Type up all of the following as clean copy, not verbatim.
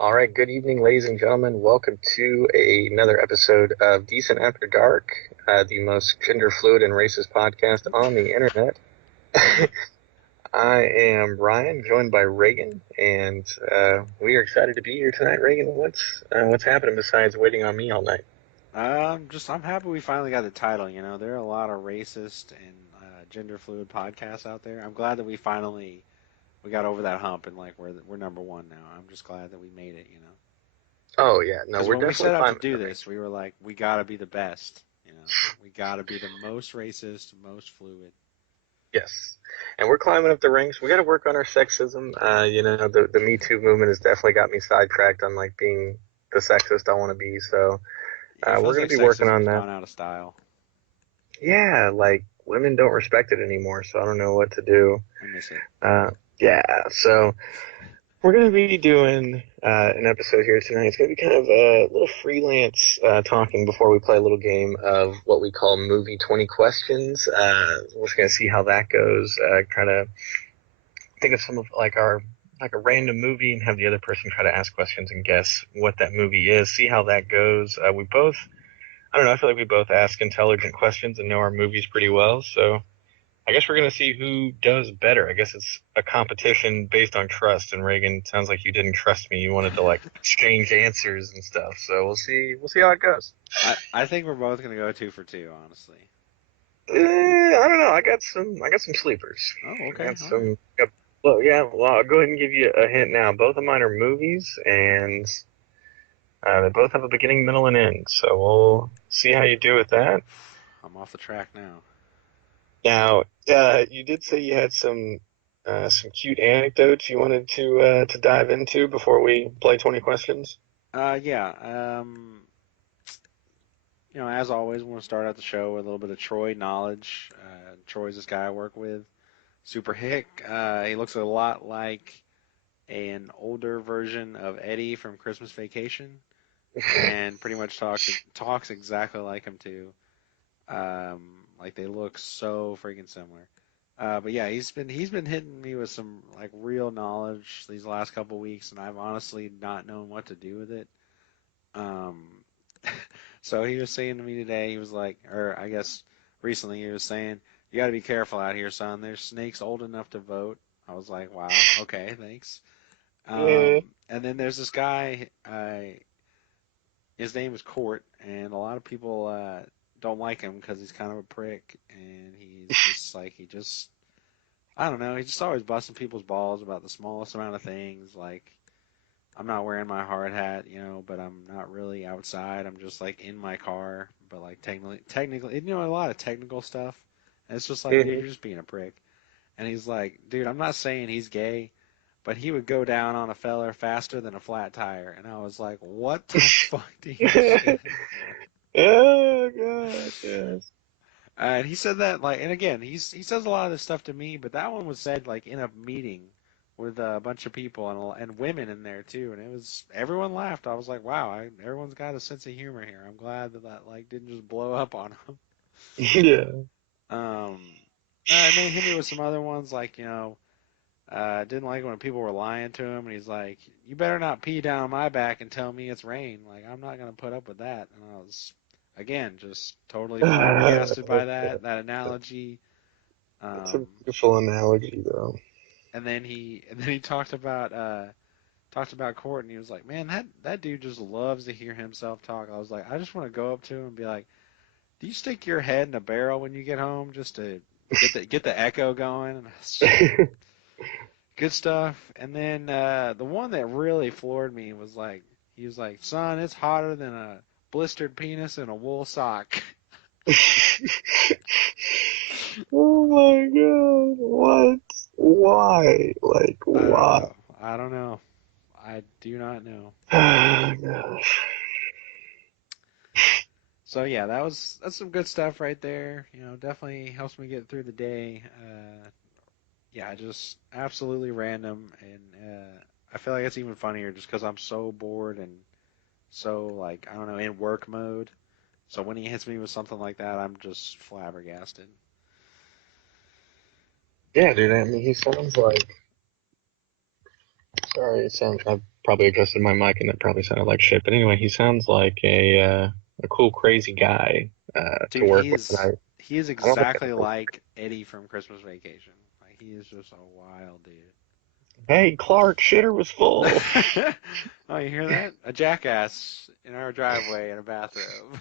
All right, good evening, ladies and gentlemen. Welcome to another episode of Decent After Dark, the most gender fluid and racist podcast on the internet. I am Ryan, joined by Reagan, and we are excited to be here tonight. Reagan, what's happening besides waiting on me all night? I'm happy we finally got the title. You know, there are a lot of racist and gender fluid podcasts out there. I'm glad that we got over that hump and like we're number one now. I'm just glad that we made it. You know, Oh yeah, no, because we're when we definitely set out to climbing do the this, ranks. we were like, we gotta be the best. You know, we gotta be the most racist, most fluid. Yes, and we're climbing up the ranks. We got to work on our sexism. The Me Too movement has definitely got me sidetracked on like being the sexist I want to be. So It we're feels gonna like be working on sexism's that. gone out of style. Yeah, like women don't respect it anymore, so I don't know what to do. I miss it. Uh, yeah, so we're going to be doing an episode here tonight. It's going to be kind of a little freelance talking before we play a little game of what we call movie 20 questions. We're just going to see how that goes. Kind of think of some of like a random movie and have the other person try to ask questions and guess what that movie is. See how that goes. I don't know. I feel like we both ask intelligent questions and know our movies pretty well. So I guess we're going to see who does better. I guess it's a competition based on trust. And Reagan, sounds like you didn't trust me. You wanted to like exchange answers and stuff. So we'll see. We'll see how it goes. I think we're both gonna go 2 for 2, honestly. I don't know. I got some sleepers. Oh, I okay, got all right. some. Well, yeah. Well, I'll go ahead and give you a hint now. Both of mine are movies, and they both have a beginning, middle, and end. So we'll see how you do with that. I'm off the track now. Now, you did say you had some cute anecdotes you wanted to dive into before we play 20 questions. Yeah. You know, as always, we want to start out the show with a little bit of Troy knowledge. Troy's this guy I work with, super hick. He looks a lot like an older version of Eddie from Christmas Vacation, and pretty much talks exactly like him too. Like they look so freaking similar. But yeah, he's been hitting me with some like real knowledge these last couple weeks, and I've honestly not known what to do with it. Um, so he was saying to me today, he was like, or I guess recently he was saying, you got to be careful out here, son. There's snakes old enough to vote. I was like, wow, okay, thanks. Yeah. And then there's this guy, his name is Court, and a lot of people don't like him because he's kind of a prick, and he's just like, I don't know, he's just always busting people's balls about the smallest amount of things, like, I'm not wearing my hard hat, you know, but I'm not really outside. I'm just like in my car, but like technically, you know, a lot of technical stuff. And it's just like, dude, Mhm. you're just being a prick. And he's like, dude, I'm not saying he's gay, but he would go down on a feller faster than a flat tire. And I was like, what the fuck do you say? Oh God, yes. And he said that like, and again, he says a lot of this stuff to me, but that one was said like in a meeting with a bunch of people and women in there too, and it was everyone laughed. I was like, wow, everyone's got a sense of humor here. I'm glad that like didn't just blow up on him. Yeah. And then hit me with some other ones like didn't like when people were lying to him, and he's like, you better not pee down my back and tell me it's rain. Like I'm not gonna put up with that. And I was again just totally flabbergasted by that analogy. It's a Um, beautiful analogy, though. and then he talked about Court, and he was like, "Man, that dude just loves to hear himself talk." I was like, I just want to go up to him and be like, "Do you stick your head in a barrel when you get home just to get the echo going?" And it's good stuff. And then the one that really floored me was like, he was like, "Son, it's hotter than a blistered penis in a wool sock." Oh my God, what? Why? Like, I don't why? know. I don't know. I do not know. Oh gosh. So yeah, that's some good stuff right there. You know, definitely helps me get through the day. Yeah, just absolutely random, and I feel like it's even funnier just because I'm so bored and so like I don't know in work mode. So when he hits me with something like that, I'm just flabbergasted. Yeah, dude. I mean, he sounds like. Sorry, it sounds. I probably adjusted my mic, and it probably sounded like shit. But anyway, he sounds like a cool, crazy guy to Dude, work with. And he is I don't think exactly I. like Eddie from Christmas Vacation. Like he is just a wild Hey, Clark, shitter was full. dude. Oh, you hear that? A jackass in our driveway in a bathrobe.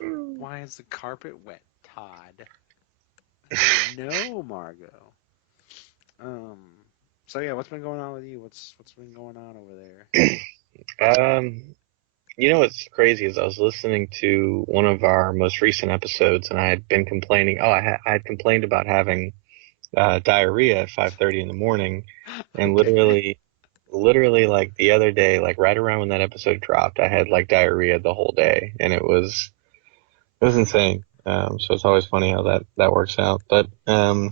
Why is the carpet wet, Todd? I don't know, Margot. Um. So yeah, what's been going on with you? What's been going on over there? um, you know what's crazy is I was listening to one of our most recent episodes, and I had been complaining. Oh, I had complained about having diarrhea at 5:30 in the morning, and Okay. literally like the other day, like right around when that episode dropped, I had like diarrhea the whole day, and it was insane. So it's always funny how that works out. But I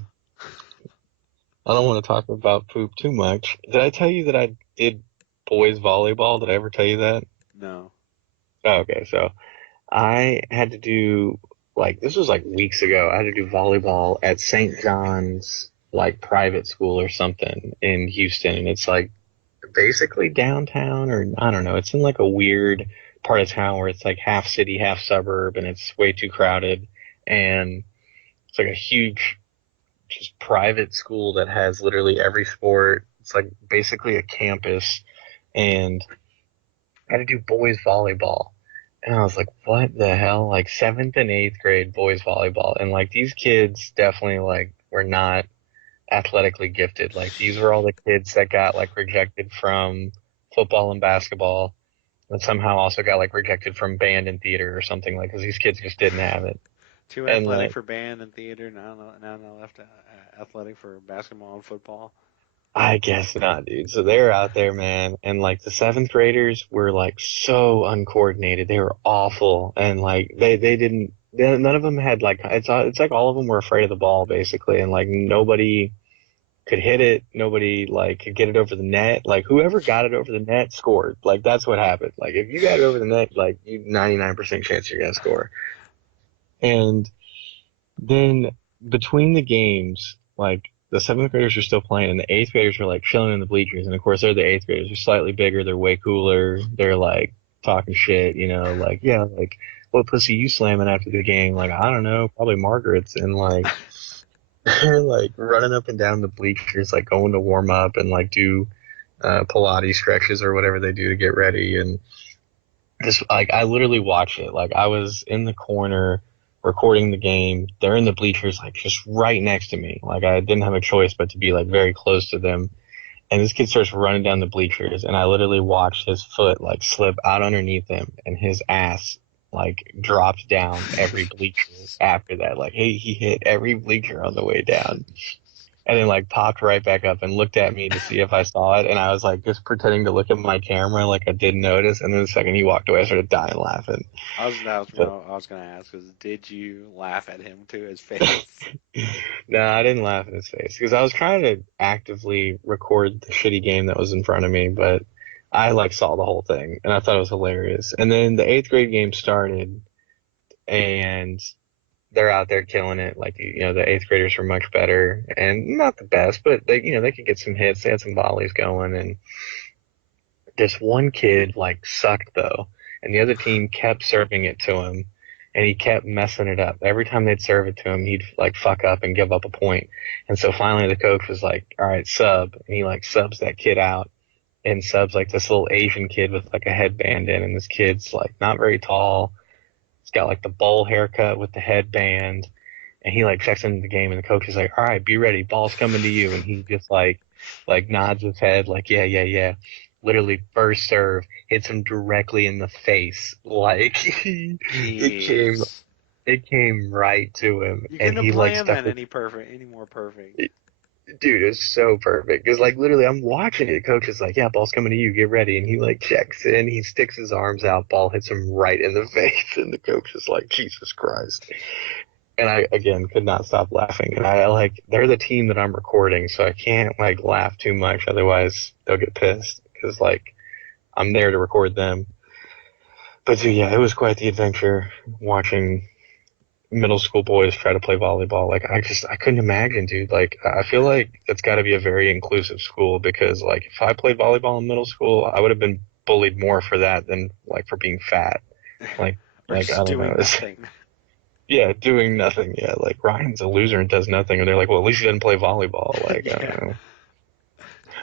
don't want to talk about poop too much. Did I tell you that I did boys volleyball? Did I ever tell you that? No. Oh, okay, so I had to do like this was like weeks ago. I had to do volleyball at St. John's like private school or something in Houston, and it's like basically downtown, or I don't know. It's in like a weird part of town where it's like half city, half suburb, and it's way too crowded. And it's like a huge, just private school that has literally every sport. It's like basically a campus, and I had to do boys volleyball. And I was like, what the hell? Like seventh and eighth grade boys volleyball. And like these kids definitely like were not athletically gifted. Like these were all the kids that got like rejected from football and basketball, and somehow also got like rejected from band and theater or something, like because these kids just didn't have it. Too And athletic like for band and theater. Now not left athletic for basketball and football. I guess not, dude. So they're out there, man, and like the seventh graders were like so uncoordinated. They were awful, and like they didn't. None of them had like it's like all of them were afraid of the ball basically, and like nobody could hit it. Nobody like could get it over the net. Like whoever got it over the net scored. Like that's what happened. Like if you got it over the net, like you 99% chance you're gonna score. And then between the games, like the seventh graders are still playing, and the eighth graders are like chilling in the bleachers. And of course, they're the eighth graders. They're slightly bigger. They're way cooler. They're like talking shit, like yeah, like what pussy you slamming after the game? Like I don't know, probably Margaret's. And like they're like running up and down the bleachers, like going to warm up and like do Pilates stretches or whatever they do to get ready. And just like I literally watched it. Like I was in the corner recording the game. They're in the bleachers, like just right next to me. Like I didn't have a choice but to be like very close to them. And this kid starts running down the bleachers, and I literally watched his foot like slip out underneath him, and his ass like dropped down every bleacher after that. Like he hit every bleacher on the way down, and then like popped right back up and looked at me to see if I saw it, and I was like just pretending to look at my camera like I didn't notice, and then the second he walked away, I started dying laughing. But I was gonna ask is did you laugh at him to his face? no, I didn't laugh in his face because I was trying to actively record the shitty game that was in front of me, but I like saw the whole thing and I thought it was hilarious. And then the eighth grade game started, and they're out there killing it. Like the eighth graders are much better and not the best, but they could get some hits. They had some volleys going, and this one kid like sucked though, and the other team kept serving it to him, and he kept messing it up. Every time they'd serve it to him, he'd like fuck up and give up a point. And so finally, the coach was like, "All right, sub," and he like subs that kid out, and subs like this little Asian kid with like a headband in, and this kid's like not very tall. He's got like the bowl haircut with the headband, and he like checks into the game, and the coach is like, "All right, be ready, ball's coming to you," and he just like nods his head like, "Yeah, yeah, yeah." Literally first serve hits him directly in the face, like it came Jeez. it came right to him, You and couldn't have he like planned stuck that his any more perfect. dude. It's so perfect because like literally I'm watching it. The coach is like, "Yeah, ball's coming to you, get ready," and he like checks in, he sticks his arms out, ball hits him right in the face, and the coach is like, "Jesus Christ." And I again could not stop laughing. And I like they're the team that I'm recording, so I can't like laugh too much, otherwise they'll get pissed because like I'm there to record them. But so, yeah, it was quite the adventure watching middle school boys try to play volleyball. Like I couldn't imagine, dude. Like I feel like it's got to be a very inclusive school because like if I played volleyball in middle school, I would have been bullied more for that than like for being fat. Like Or like I just don't know. doing nothing. Yeah, doing nothing. Yeah, like Ryan's a loser and does nothing, and they're like, well, at least he doesn't play volleyball. Like I Yeah. don't know.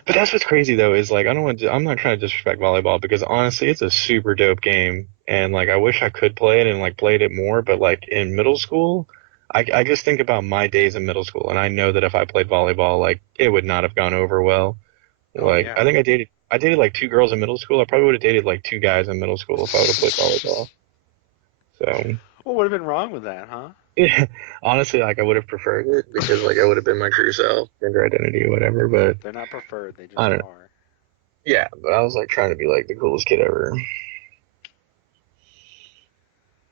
But that's what's crazy though is like I don't want to. I'm not trying to disrespect volleyball because honestly, it's a super dope game, and like I wish I could play it and like played it more. But like in middle school, I just think about my days in middle school, and I know that if I played volleyball, like it would not have gone over well. Oh Like yeah. I think I dated like two girls in middle school. I probably would have dated like two guys in middle school if I would have played volleyball. So What would have been wrong with that, huh? yeah, honestly, like I would have preferred it because like I would have been my true self, gender identity, or whatever. But They're not preferred, they I just don't know. are. Yeah, but I was like trying to be like the coolest kid ever.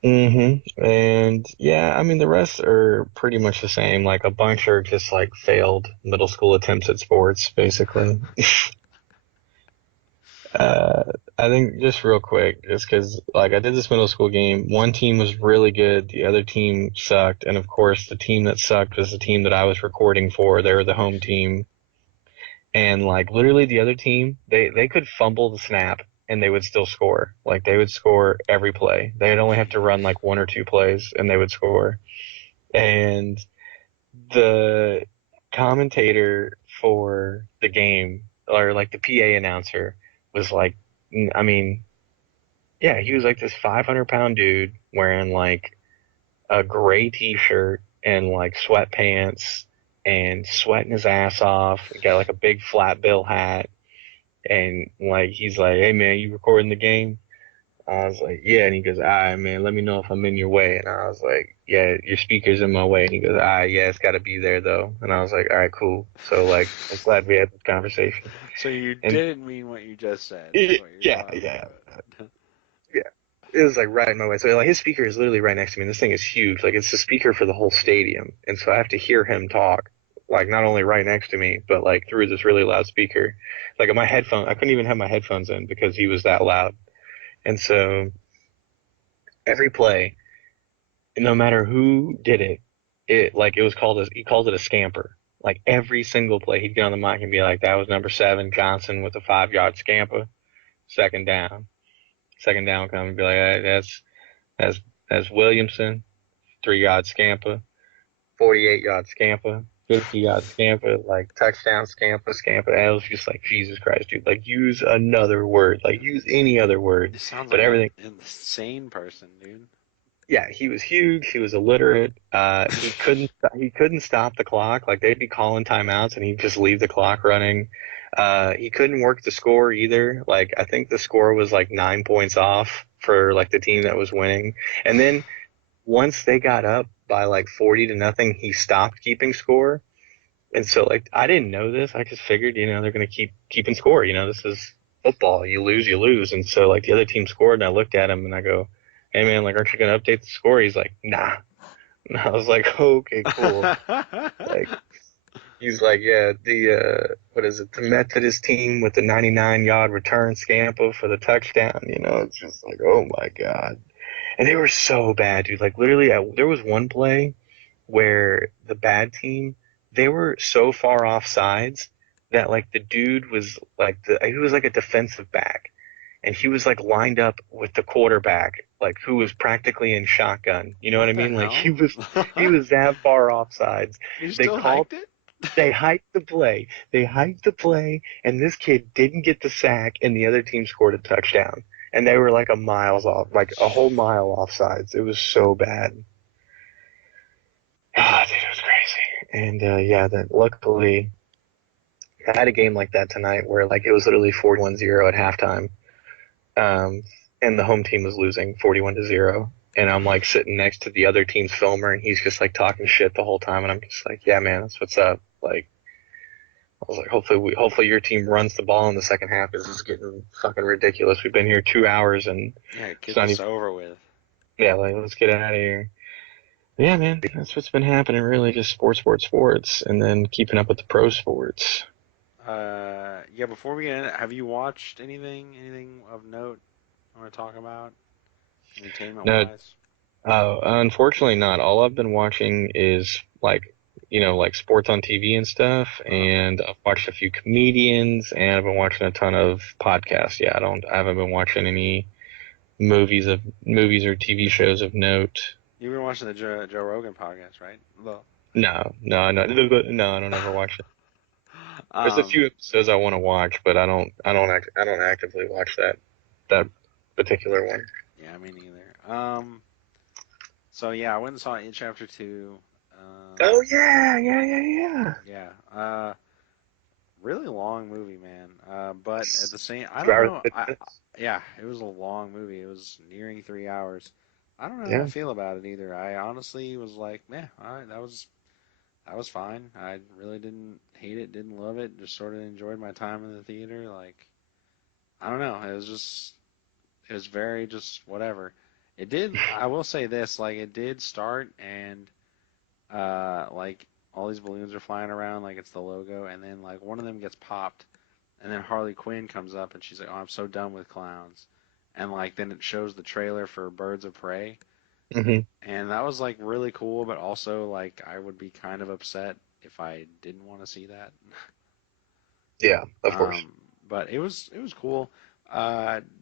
And yeah, I mean the rest are pretty much the same. Like a bunch are just like failed middle school attempts at sports, basically. Uh, I think just real quick, just because like I did this middle school game, one team was really good, the other team sucked, and of course the team that sucked was the team that I was recording for. They were the home team, and like literally the other team, they could fumble the snap and they would still score. Like they would score every play. They'd only have to run Jeez. like one or two plays and they would score. And the commentator for the game, or like the PA announcer, was like, I mean, yeah, he was like this 500-pound dude wearing like a gray t-shirt and like sweatpants and sweating his ass off. He got like a big flat bill hat. And like he's like, "Hey man, you recording the game?" I was like, "Yeah." And he goes, "All right, man, let me know if I'm in your way." And I was like, "Yeah, your speaker's in my way." And he goes, "All right, yeah, it's got to be there though." And I was like, "All right, cool." So like, I'm glad we had this conversation. So you And didn't mean what you just said, is what you're yeah, telling me. yeah, yeah. It was like right in my way. So like his speaker is literally right next to me. And this thing is huge. Like it's the speaker for the whole stadium. And so I have to hear him talk, like not only right next to me, but like through this really loud speaker. Like my headphone, I couldn't even have my headphones in because he was that loud. And so every play, no matter who did it, it like it was called as he called it a scamper. Like every single play, he'd get on the mic and be like, "That was number 7 Johnson with a 5 yard scamper, second down." Second down come and be like, "Hey, that's that's Williamson, 3 yard scamper, 48 yard scamper, 50 yard scamper, like touchdown scamper, scamper." And I was just like, Jesus Christ, dude! Like use another word, like use any other word, This sounds but like an everything. insane person, dude. Yeah, he was huge. He was illiterate. He couldn't stop the clock. Like they'd be calling timeouts and he'd just leave the clock running. He couldn't work the score either. Like I think the score was like 9 points off for like the team that was winning. And then once they got up by like 40-0, he stopped keeping score. And so like I didn't know this. I just figured, they're gonna keep keeping score. This is football. You lose, you lose. And so like the other team scored and I looked at him and I go, "Hey man, like aren't you gonna update the score?" He's like, "Nah." And I was like, "Okay, cool." Like he's like, "Yeah, the what is it? The Methodist team with the 99-yard return scamper for the touchdown." It's just like, oh my God. And they were so bad, dude. Like literally, there was one play where the bad team, they were so far off sides that like the dude was like he was like a defensive back and he was like lined up with the quarterback like who was practically in shotgun. You know what What I the mean? Like he hell? was he was that far off sides. You They still called hiked it? they hiked the play. They hiked the play and this kid didn't get the sack and the other team scored a touchdown. And they were like a miles off, like a whole mile off sides. It was so bad. Ah, dude, it was crazy. And yeah, that luckily I had a game like that tonight where like it was literally 41-0 at halftime. Um, and the home team was losing 41-0. And I'm like sitting next to the other team's filmer and he's just like talking shit the whole time and I'm just like, "Yeah, man, that's what's up." Like I was like, hopefully your team runs the ball in the second half. This is getting fucking ridiculous. We've been here 2 hours and Yeah, it's get not this even over with. yeah, like let's get out of here. Yeah, man, that's what's been happening really, just sports, sports, sports, and then keeping up with the pro sports. Yeah, before we get in, have you watched anything of note I want to talk about, entertainment No, wise? Unfortunately not. All I've been watching is like sports on TV and stuff, Uh, and I've watched a few comedians, and I've been watching a ton of podcasts. Yeah, I haven't been watching any movies or TV shows of note. you've been watching the Joe Rogan podcast, right? Well, No, no, no, no, I don't ever watch it. There's a um, few episodes I want to watch, but I don't actively watch that particular one. yeah, me neither. So yeah, I went and saw it in chapter two. Oh yeah, yeah, yeah, yeah. Yeah, really long movie, man. But at the same, I don't 2 hours know. and 50 minutes. Yeah, it was a long movie. It was nearing 3 hours. I don't know how I Yeah, feel about it either. I honestly was like, meh, all right, that was fine. I really didn't hate it, didn't love it. Just sort of enjoyed my time in the theater. Like, I don't know. It was very just whatever. It did. I will say this, like, it did start and like all these balloons are flying around, like it's the logo, and then like one of them gets popped, and then Harley Quinn comes up and she's like, "Oh, I'm so done with clowns," and like then it shows the trailer for Birds of Prey, hmm and that was like really cool, but also like I would be kind of upset if I didn't want to see that. yeah, of course. Um, but it was cool.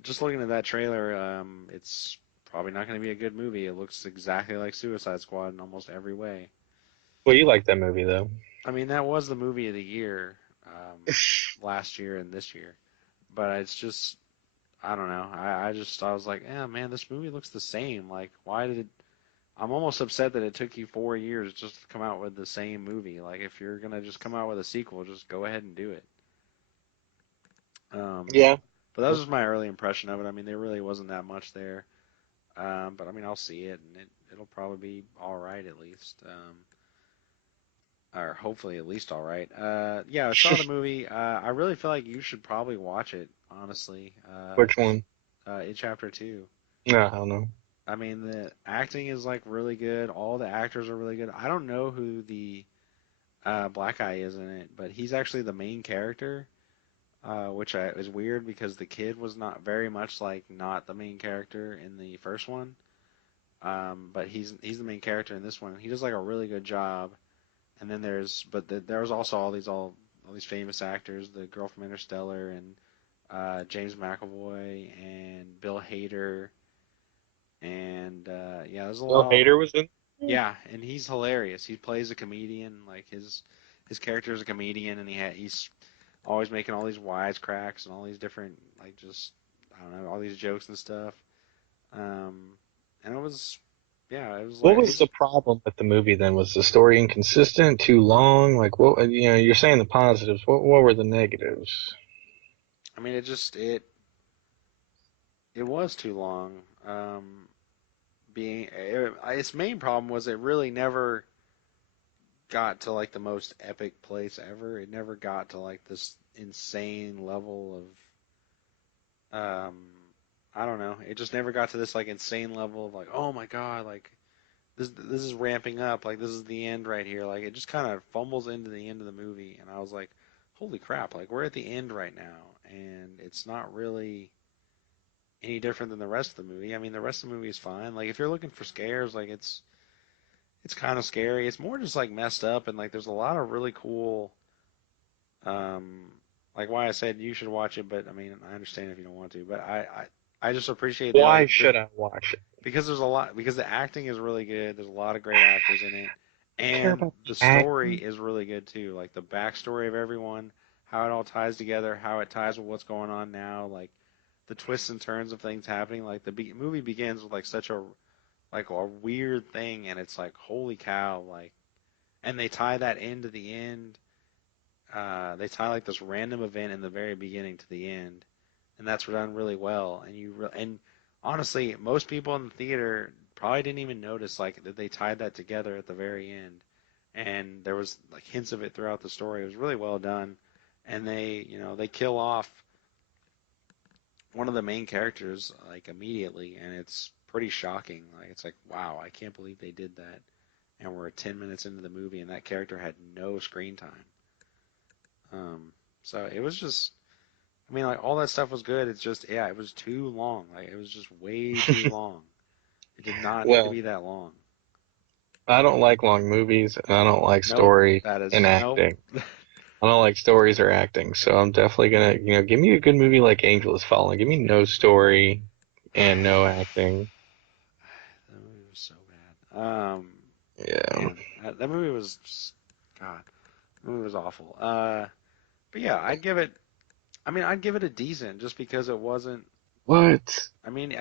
Just looking at that trailer, it's probably not going to be a good movie. It looks exactly like Suicide Squad in almost every way. Well, you like that movie though. I mean, that was the movie of the year um, last year and this year, but it's just I don't know. I was like, yeah, man, this movie looks the same. Like, why did it? I'm almost upset that it took you 4 years just to come out with the same movie. Like, if you're gonna just come out with a sequel, just go ahead and do it. Um, Yeah. but that was just my early impression of it. I mean, there really wasn't that much there. But I mean, I'll see it, and it'll probably be all right at least. Or hopefully at least all right. Yeah, I saw the movie. I really feel like you should probably watch it, honestly. Which one? In chapter two. No, I don't know. I mean, the acting is like really good. All the actors are really good. I don't know who the black guy is in it, but he's actually the main character, is weird because the kid was not very much like not the main character in the first one. But he's the main character in this one. He does like a really good job. And then there was also all these famous actors, the girl from Interstellar and James McAvoy and Bill Hader and yeah, there's a Bill lot. Hader was in. Yeah, and he's hilarious. He plays a comedian, like his character is a comedian, and he's always making all these wisecracks and all these different like just I don't know all these jokes and stuff. Um, and it was yeah, it was What like was the problem with the movie then? Was the story inconsistent, too long? Like what? You're saying the positives. What were the negatives? I mean it was too long. Its main problem was it really never got to like the most epic place ever. It never got to like this insane level of I don't know. It just never got to this like insane level of like oh my god like this is ramping up like this is the end right here. Like it just kind of fumbles into the end of the movie and I was like holy crap like we're at the end right now and it's not really any different than the rest of the movie. I mean the rest of the movie is fine. Like if you're looking for scares like it's kind of scary. It's more just like messed up and like there's a lot of really cool um like why I said you should watch it, but I mean I understand if you don't want to, but I just appreciate that Why like should I watch it? because there's a lot because the acting is really good. There's a lot of great actors in it, I don't care and about the the story acting. is really good too. Like the backstory of everyone, how it all ties together, how it ties with what's going on now, like the twists and turns of things happening. Like movie begins with like such a weird thing, and it's like holy cow, like and they tie that into the end. They tie like this random event in the very beginning to the end, and that's done really well. And honestly, most people in the theater probably didn't even notice like that they tied that together at the very end, and there was like hints of it throughout the story. It was really well done, and they kill off one of the main characters like immediately, and it's pretty shocking. Like it's like wow, I can't believe they did that, and we're 10 minutes into the movie, and that character had no screen time. So it was just I mean, like all that stuff was good. It's just, yeah, it was too long. Like it was just way too long. It did not need to Well, be that long. I don't like long movies, and I don't like Nope. story That and is nope. acting. I don't like stories or acting, so I'm definitely gonna, give me a good movie like Angel Is Falling. Give me no story and no acting. That movie was so bad. Yeah. Man, that movie was just, God, that movie was awful. But yeah, I'd give it a decent just because it wasn't. What? I mean,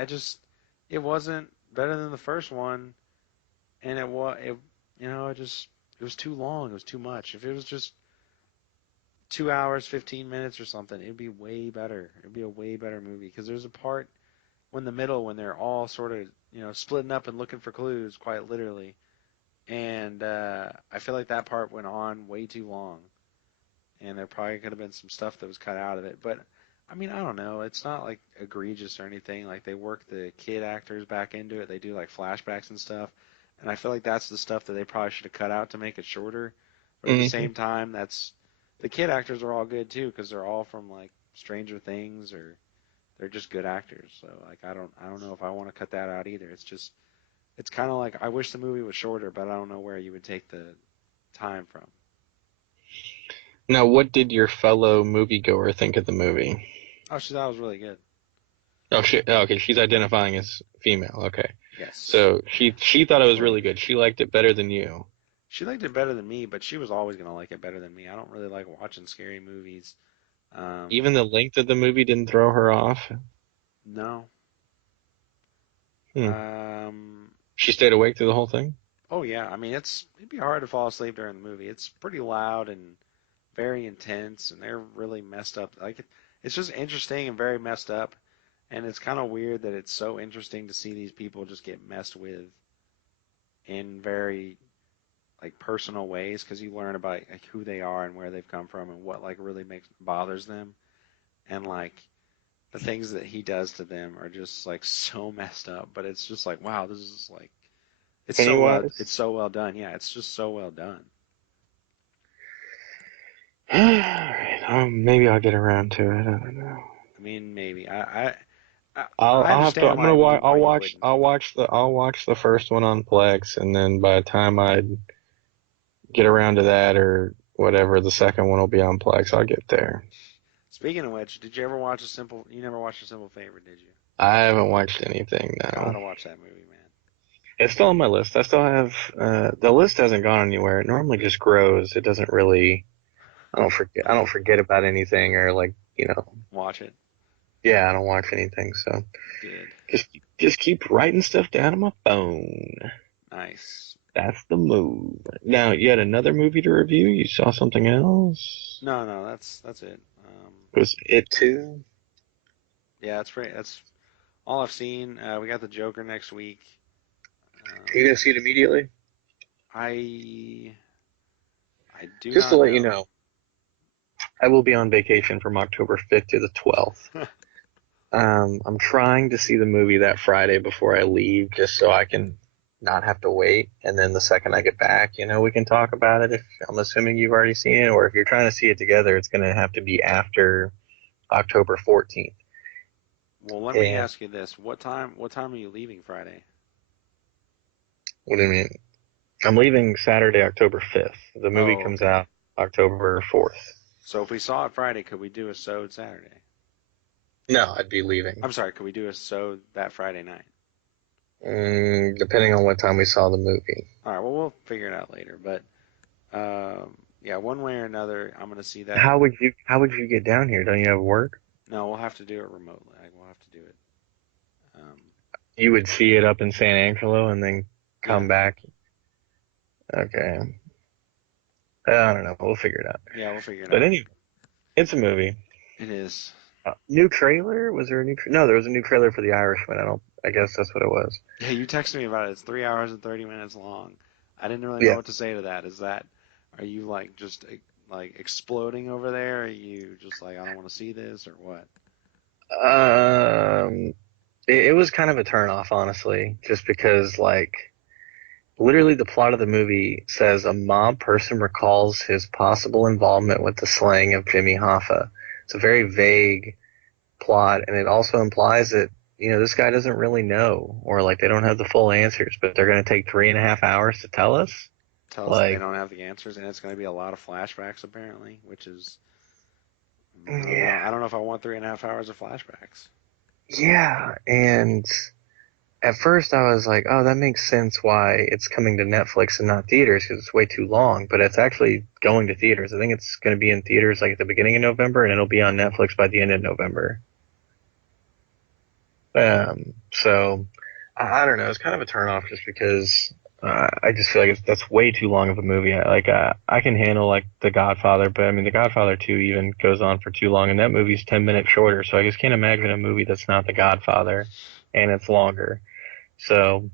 it wasn't better than the first one, and it was too long. It was too much. If it was just 2 hours, 15 minutes or something, it'd be way better. It'd be a way better movie because there's a part when the middle when they're all sort of splitting up and looking for clues, quite literally, and I feel like that part went on way too long, and there probably could have been some stuff that was cut out of it. But I mean, I don't know. It's not like egregious or anything. Like they work the kid actors back into it. They do like flashbacks and stuff, and I feel like that's the stuff that they probably should have cut out to make it shorter. But at the Hmm. same time, that's the kid actors are all good too because they're all from like Stranger Things or they're just good actors. So like I don't know if I want to cut that out either. It's kind of like I wish the movie was shorter, but I don't know where you would take the time from. Now, what did your fellow moviegoer think of the movie? Oh, she thought it was really good. Oh, okay, she's identifying as female. Okay, Yes, so she thought it was really really good. good. She liked it better than you. She liked it better than me, but she was always gonna like it better than me. I don't really like watching scary movies. Um, Even the length of the movie didn't throw her off. no. Hmm. Um, She stayed awake through the whole thing. oh yeah, I mean it'd be hard to fall asleep during the movie. It's pretty loud and very intense, and they're really messed up. It's just interesting and very messed up, and it's kind of weird that it's so interesting to see these people just get messed with in very like personal ways because you learn about like who they are and where they've come from and what like really makes bothers them and like the things that he does to them are just like so messed up, but it's just like wow, this is like it's Pennywise. so well done. Yeah, it's just so well done. All right. Maybe I'll get around to it. I don't know. I mean, maybe I, I'll I I'll have to. understand I'm gonna watch. why you wouldn't. I'll watch the first one on Plex, and then by the time I get around to that or whatever, the second one will be on Plex. I'll get there. Speaking of which, did you ever watch a simple? You never watched a Simple Favor, did you? I haven't watched anything now. Gotta watch that movie, man. It's still on my list. I still have the list hasn't gone anywhere. It normally just grows. It doesn't really. I don't forget about anything or like Watch it. Yeah, I don't watch anything. So Good. just just keep writing stuff down on my phone. Nice. That's the move. Now you had another movie to review. You saw something else. No, no, that's it. Was it too? Yeah, that's all I've seen. We got the Joker next week. Are you Um, gonna see it immediately? I I do Just to not let you know. know, I will be on vacation from October 5th to the 12th. I'm trying to see the movie that Friday before I leave, just so I can not have to wait. And then the second I get back, we can talk about it. If I'm assuming you've already seen it, or if you're trying to see it together, it's going to have to be after October 14th. Well, let me And ask you this: What time are you leaving Friday? what do you mean? I'm leaving Saturday, October 5th. The movie Oh, comes okay. out October 4th. So if we saw it Friday, could we do a sewed Saturday? No, I'd be leaving. I'm sorry, could we do a sewed that Friday night? Depending on what time we saw the movie. All right. Well, we'll figure it out later. But yeah, one way or another, I'm gonna see that. How would you get down here? Don't you have work? No, we'll have to do it remotely. We'll have to do it. Um, You would see it up in San Angelo and then yeah, come back. Okay. I don't know. We'll figure it out. yeah, we'll figure it But out. anyway, it's a movie. It is. New trailer? Was there a no, there was a new trailer for The Irishman. I guess that's what it was. Yeah, you texted me about it. It's 3 hours and 30 minutes long. I didn't really know Yeah. what to say to that. Are you like just like exploding over there? Are you just like, I don't want to see this or what? Um, it was kind of a turnoff, honestly, just because like literally the plot of the movie says a mob person recalls his possible involvement with the slaying of Jimmy Hoffa. It's a very vague plot, and it also implies that this guy doesn't really know, or like they don't have the full answers, but they're going to take 3.5 hours to tell us. Tell us that they Like, don't have the answers, and it's going to be a lot of flashbacks apparently, which is yeah, I don't know if I want 3.5 hours of flashbacks. yeah. And at first I was like, oh, that makes sense why it's coming to Netflix and not theaters because it's way too long. But it's actually going to theaters. I think it's going to be in theaters like at the beginning of November, and it'll be on Netflix by the end of November. So I don't know. It's kind of a turnoff just because I just feel like that's way too long of a movie. I can handle like The Godfather, but I mean The Godfather 2 even goes on for too long, and that movie's 10 minutes shorter. So I just can't imagine a movie that's not The Godfather and it's longer. So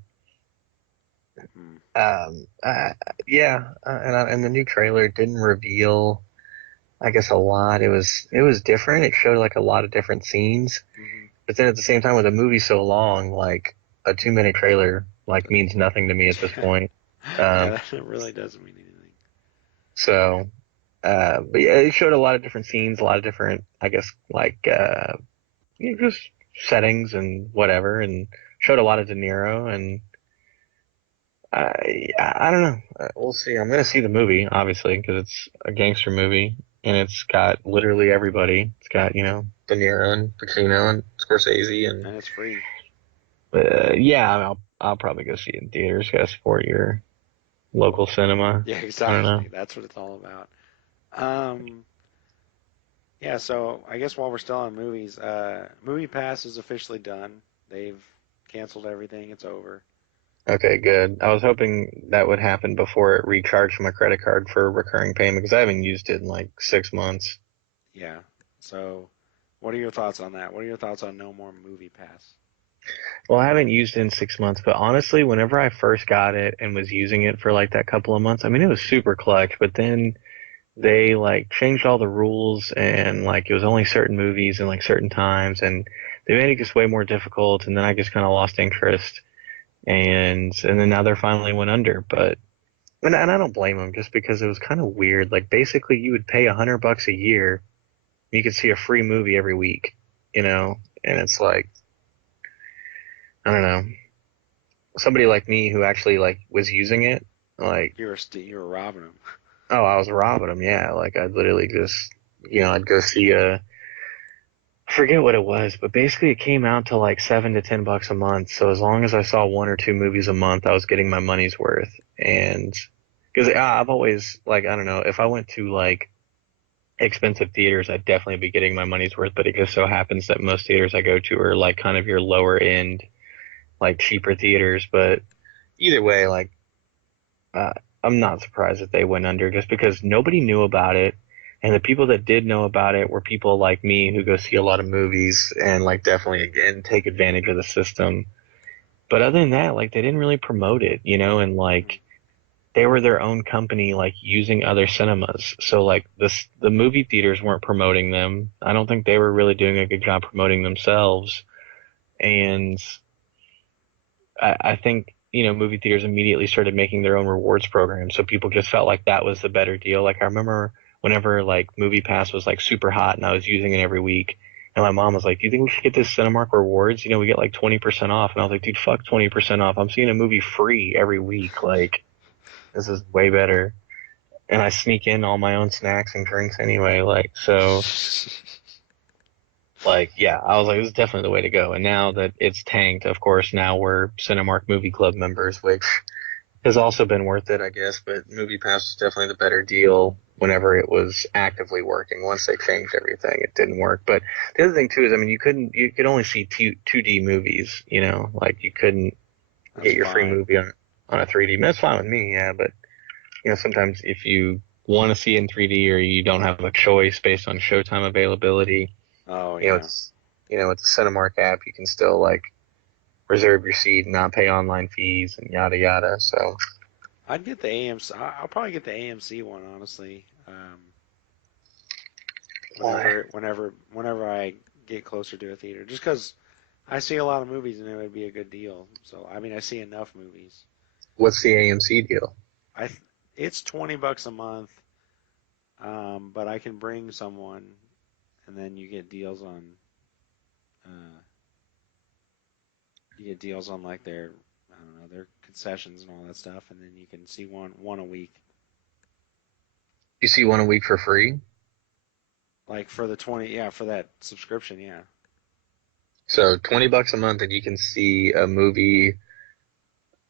Hmm. um, uh, yeah, and the new trailer didn't reveal, I guess, a lot. It was different. It showed like a lot of different scenes. Hmm. But then at the same time, with a movie so long, like a 2 minute trailer like means nothing to me at this point. Yeah, Um, that really doesn't mean anything. so, but yeah, it showed a lot of different scenes, a lot of different, I guess, like just settings and whatever, and showed a lot of De Niro. And I don't know. We'll see. I'm gonna see the movie, obviously, because it's a gangster movie, and it's got literally everybody. It's got De Niro and Pacino and Scorsese and And it's free. yeah, I mean, I'll probably go see it in theaters. Gotta support your local cinema. Yeah, I don't know. exactly. That's what it's all about. Um, yeah, so I guess while we're still on movies, Movie Pass is officially done. They've canceled everything. It's over. Okay, good. I was hoping that would happen before it recharged my credit card for a recurring payment because I haven't used it in like 6 months. Yeah. So, what are your thoughts on that? What are your thoughts on no more Movie Pass? Well, I haven't used it in 6 months, but honestly, whenever I first got it and was using it for like that couple of months, I mean, it was super clutch, but then they like changed all the rules and like it was only certain movies and like certain times and they made it just way more difficult and then I just kind of lost interest and then now they're finally went under, but and I don't blame them just because it was kind of weird. Like basically you would pay $100 a year, you could see a free movie every week, and it's like I don't know, somebody like me who actually like was using it, like You were robbing them. oh I was robbing them, yeah, like I'd literally just I'd go see I forget what it was, but basically it came out to like $7 to $10 a month. So as long as I saw one or two movies a month, I was getting my money's worth. And because I've always like I don't know if I went to like expensive theaters, I'd definitely be getting my money's worth. But it just so happens that most theaters I go to are like kind of your lower end, like cheaper theaters. But either way, like uh, I'm not surprised that they went under just because nobody knew about it. And the people that did know about it were people like me who go see a lot of movies and like definitely again take advantage of the system. But other than that, like they didn't really promote it, and Hmm. like they were their own company, like using other cinemas. So like the movie theaters weren't promoting them. I don't think they were really doing a good job promoting themselves. And I think movie theaters immediately started making their own rewards program, so people just felt like that was the better deal. Like I remember whenever like Movie Pass was like super hot and I was using it every week, and my mom was like, "Do you think we should get this Cinemark rewards? We get like 20% off." And I was like, "Dude, fuck 20% off. I'm seeing a movie free every week. Like this is way better." And I sneak in all my own snacks and drinks anyway. Like so. Like, yeah, I was like, this is definitely the way to go. And now that it's tanked, of course, now we're Cinemark Movie Club members, which has also been worth it, I guess. But Movie Pass was definitely the better deal whenever it was actively working. Once they changed everything, it didn't work. But the other thing too is, I mean, you could only see 2D movies, like you couldn't That's get your free fine. movie on a 3D. That's fine with me, yeah. But sometimes if you want to see in 3D or you don't have a choice based on Showtime availability, Oh you know, yeah. it's with the Cinemark app, you can still like reserve your seat and not pay online fees and yada yada. So I'd get the AMC. I'll probably get the AMC one, honestly. what? Whenever I get closer to a theater, just because I see a lot of movies and it would be a good deal. So I mean, I see enough movies. What's the AMC deal? I th- it's $20 a month, but I can bring someone, and then you get deals on. Uh, you get deals on like their, I don't know, their concessions and all that stuff, and then you can see one a week, You see one a week for free. like for the 20, yeah, for that subscription, yeah, So $20 a month, and you can see a movie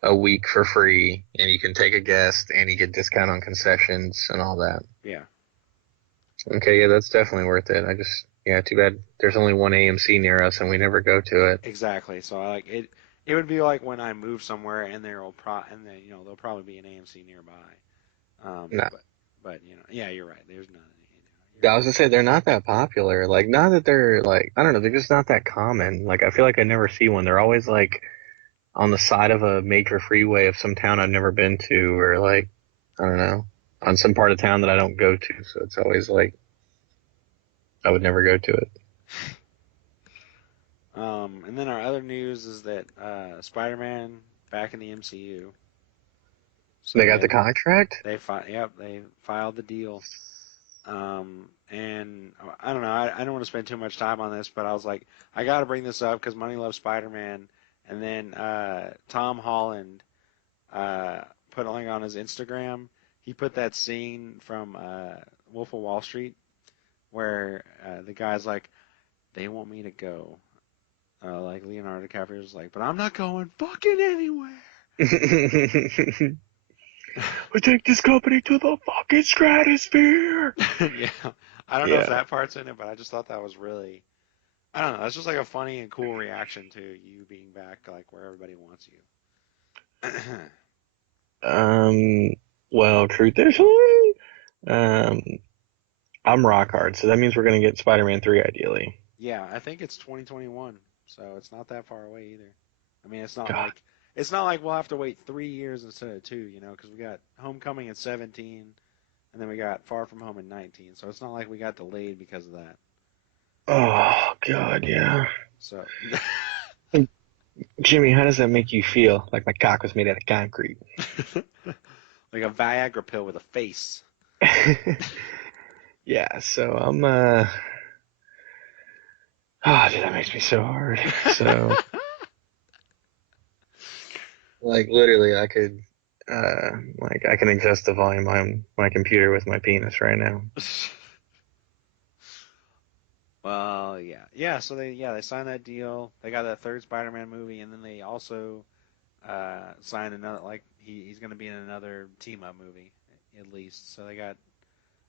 a week for free, and you can take a guest, and you get discount on concessions and all that. yeah, Okay, yeah, that's definitely worth it. Yeah, too bad there's only one AMC near us, and we never go to it. exactly. So I like it. It would be like when I move somewhere and and then there'll probably be an AMC nearby. Um, No, but yeah, you're right. There's none. I was gonna say they're not that popular. Like, not that they're like, I don't know, they're just not that common. Like, I feel like I never see one. They're always like on the side of a major freeway of some town I've never been to, or like, I don't know, on some part of town that I don't go to. So it's always like I would never go to it. And then our other news is that Spider-Man back in the MCU. They So got the contract. yep, they filed the deal. And I don't know. I don't want to spend too much time on this, but I was like, I got to bring this up because Money loves Spider-Man. And then Tom Holland uh, put like on his Instagram, he put that scene from Wolf of Wall Street where the guy's like, they want me to go. Like Leonardo DiCaprio's like, but I'm not going fucking anywhere. We take this company to the fucking stratosphere. Yeah, I don't know if Yeah. that part's in it, but I just thought that was really, I don't know, that's just like a funny and cool reaction to you being back, like where everybody wants you. Um. Well, truthfully, um, I'm rock hard, so that means we're gonna get Spider-Man 3 ideally. Yeah, I think it's 2021, so it's not that far away either. I mean, God. it's not like we'll have to wait 3 years instead of two, because we got Homecoming at 17, and then we got Far From Home at 19, so it's not like we got delayed because of that. Oh God, yeah. So, Jimmy, how does that make you feel? Like my cock was made out of concrete. like a Viagra pill with a face. Yeah, so I'm oh dude, that makes me so hard. So like literally I could like I can adjust the volume on my computer with my penis right now. Well, yeah, yeah. So they signed that deal. They got that third Spider-Man movie, and then they also signed another. Like he's going to be in another team-up movie at least. So they got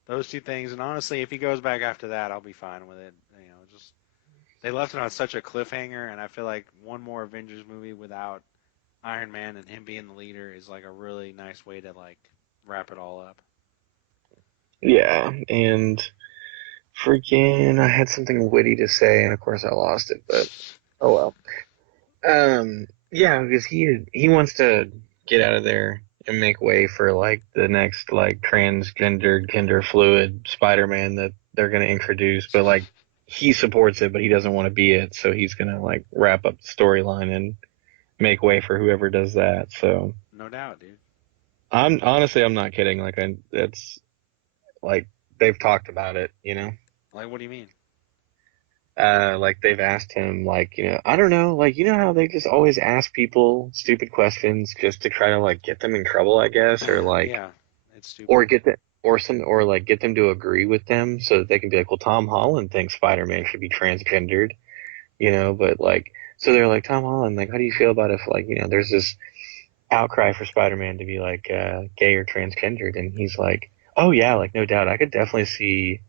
those two things. And honestly, if he goes back after that, I'll be fine with it. Just they left it on such a cliffhanger, and I feel like one more Avengers movie without Iron Man and him being the leader is like a really nice way to like wrap it all up. Yeah, and freaking I had something witty to say and of course I lost it, but oh well. Yeah, because he wants to get out of there and make way for like the next like transgendered, gender fluid Spider-Man that they're gonna introduce, but like he supports it, but he doesn't want to be it, so he's gonna like wrap up the storyline and make way for whoever does that. So No doubt, dude. I'm not kidding. Like it's like they've talked about it, you know. Like, what do you mean? Like they've asked him, like, I don't know, like, how they just always ask people stupid questions just to try to like get them in trouble, I guess, or like, Yeah, it's or stupid. get them, or like get them to agree with them so that they can be like, well, Tom Holland thinks Spider-Man should be transgendered, but like, so they're like, Tom Holland, like, how do you feel about if like, there's this outcry for Spider-Man to be like, gay or transgendered, and he's like, oh yeah, like no doubt, I could definitely see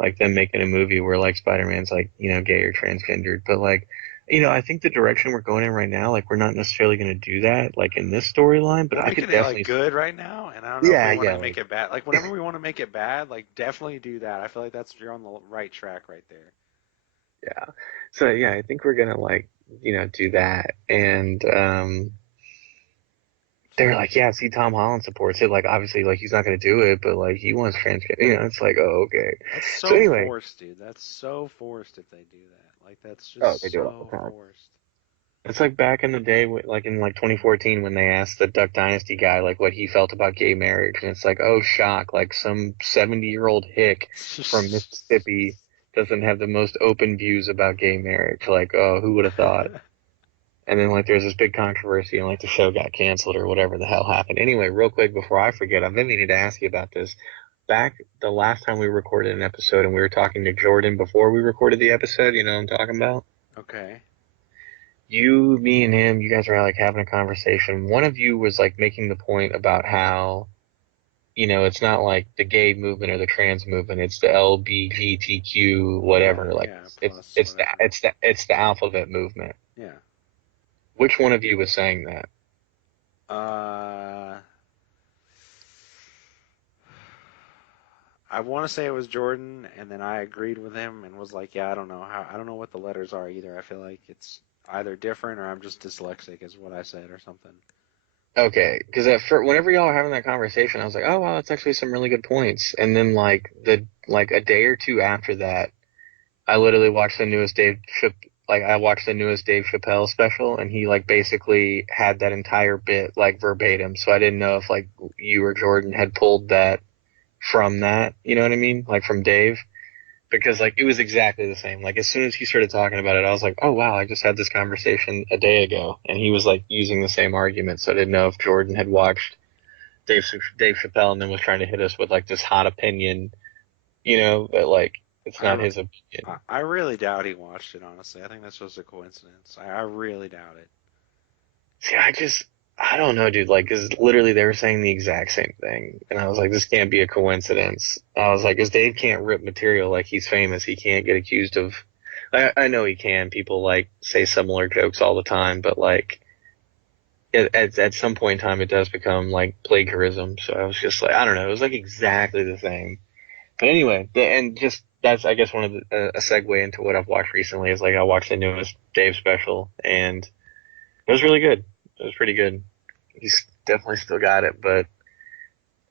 like them making a movie where like Spider-Man's like, gay or transgendered. But like, I think the direction we're going in right now, like we're not necessarily going to do that like in this storyline, but We're I could making it like definitely, good right now, and I don't know if we yeah, want to yeah, make like, it bad. Like whenever we want to make it bad, like definitely do that. I feel like you're on the right track right there. yeah. So yeah, I think we're gonna like, do that. And they're like, yeah, see, Tom Holland supports it. Like, obviously, like he's not gonna do it, but like he wants transgender. It's like, oh, okay. That's So so anyway, forced, dude. That's so forced if they do that. Like that's oh, they just do it all so the time. forced. It's like back in the day, like in like 2014, when they asked the Duck Dynasty guy like what he felt about gay marriage, and it's like, oh shock, like some 70-year-old hick from Mississippi doesn't have the most open views about gay marriage. Like, oh, who would have thought? And then like there was this big controversy and like the show got canceled or whatever the hell happened. Anyway, real quick before I forget, I've been meaning to ask you about this. Back the last time we recorded an episode and we were talking to Jordan before we recorded the episode, you know what I'm talking about? Okay. You, me, and him, you guys were like having a conversation. One of you was like making the point about how, it's not like the gay movement or the trans movement, it's the LBGTQ Yeah, whatever. Like yeah, it's plus it's the whatever. it's the it's the alphabet movement. Yeah. Which one of you was saying that? Uh, I want to say it was Jordan, and then I agreed with him and was like, yeah, I don't know what the letters are either. I feel like it's either different or I'm just dyslexic, is what I said or something. Okay, because at first, whenever y'all were having that conversation, I was like, "Oh wow, that's actually some really good points." And then like a day or two after that, I literally watched the newest I watched the newest Dave Chappelle special, and he like basically had that entire bit like verbatim. So I didn't know if like you or Jordan had pulled that from that. You know what I mean? Like from Dave, because like it was exactly the same. Like as soon as he started talking about it, I was like, "Oh wow, I just had this conversation a day ago," and he was like using the same argument. So I didn't know if Jordan had watched Dave Dave Chappelle and then was trying to hit us with like this hot opinion, that like it's not I, his opinion. I really doubt he watched it, honestly. I think that's just a coincidence. I really doubt it. See, I don't know, dude. Like, cause literally they were saying the exact same thing, and I was like, this can't be a coincidence. I was like, cause Dave can't rip material like he's famous. He can't get accused of. I know he can. People like say similar jokes all the time, but like at some point in time, it does become like plagiarism. So I was just like, I don't know. It was like exactly the same. But anyway, and just that's I guess one of a segue into what I've watched recently is like I watched the newest Dave special, and it was really good. It was pretty good. He's definitely still got it, but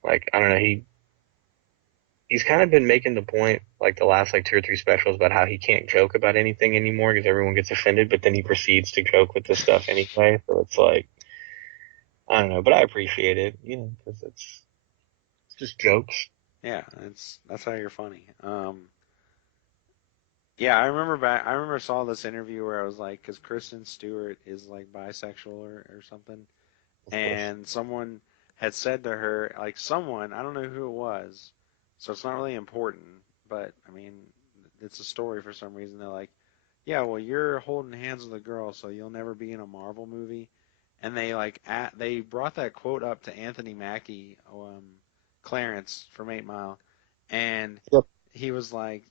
like I don't know, he's kind of been making the point like the last like two or three specials about how he can't joke about anything anymore because everyone gets offended, but then he proceeds to joke with this stuff anyway. So it's like I don't know, but I appreciate it, because it's just jokes. Yeah, that's how you're funny. Yeah, I remember back. I remember saw this interview where I was like, because Kristen Stewart is like bisexual or something, Of course. and someone had said to her, like someone, I don't know who it was, so it's not really important, but I mean, it's a story for some reason. They're like, yeah, well, you're holding hands with a girl, so you'll never be in a Marvel movie. And they brought that quote up to Anthony Mackie, Clarence from 8 Mile, and Yep. he was like,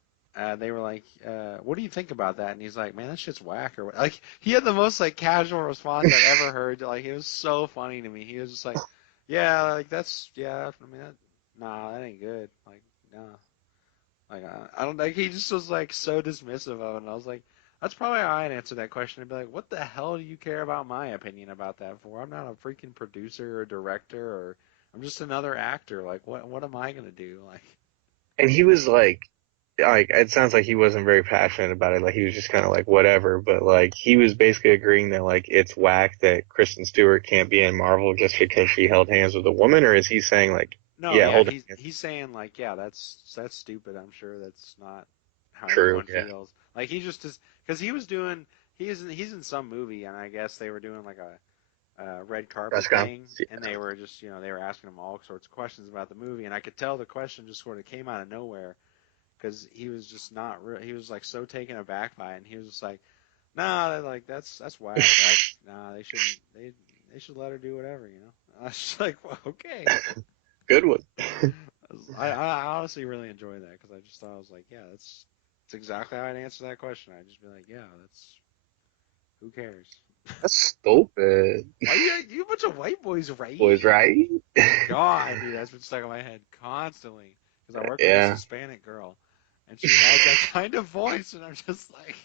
they were like, what do you think about that? And he's like, man, that shit's whack or what. Like he had the most like casual response I've ever heard. Like it was so funny to me. He was just like, yeah, like that's yeah. I mean, nah, that ain't good. Like nah. Like I don't like he just was like so dismissive of it. And I was like, that's probably how I'd answer that question and be like, what the hell do you care about my opinion about that for? I'm not a freaking producer or director or I'm just another actor. Like what am I gonna do? Like And he was like it sounds like he wasn't very passionate about it. Like he was just kind of like whatever. But like he was basically agreeing that like it's whack that Kristen Stewart can't be in Marvel just because she held hands with a woman, or is he saying like, no, yeah, yeah, hold he's hands, he's saying like yeah, that's stupid. I'm sure that's not how true, everyone yeah, feels. Like he just is because he was doing he's in some movie and I guess they were doing like a red carpet press thing, conference, and yeah. they were just, they were asking him all sorts of questions about the movie, and I could tell the question just sort of came out of nowhere because he was just not real. He was like so taken aback by it, and he was just like, "Nah, like that's whack. Like, nah, they shouldn't. They should let her do whatever, you know." I was just like, well, "Okay." Good one. I honestly really enjoyed that because I just thought I was like, "Yeah, that's exactly how I'd answer that question. I'd just be like, yeah, that's who cares." That's stupid. Why you a bunch of white boys, Was right? right. God, dude, that's been stuck in my head constantly because I work with this Yeah. Hispanic girl, and she has that kind of voice, and I'm just like,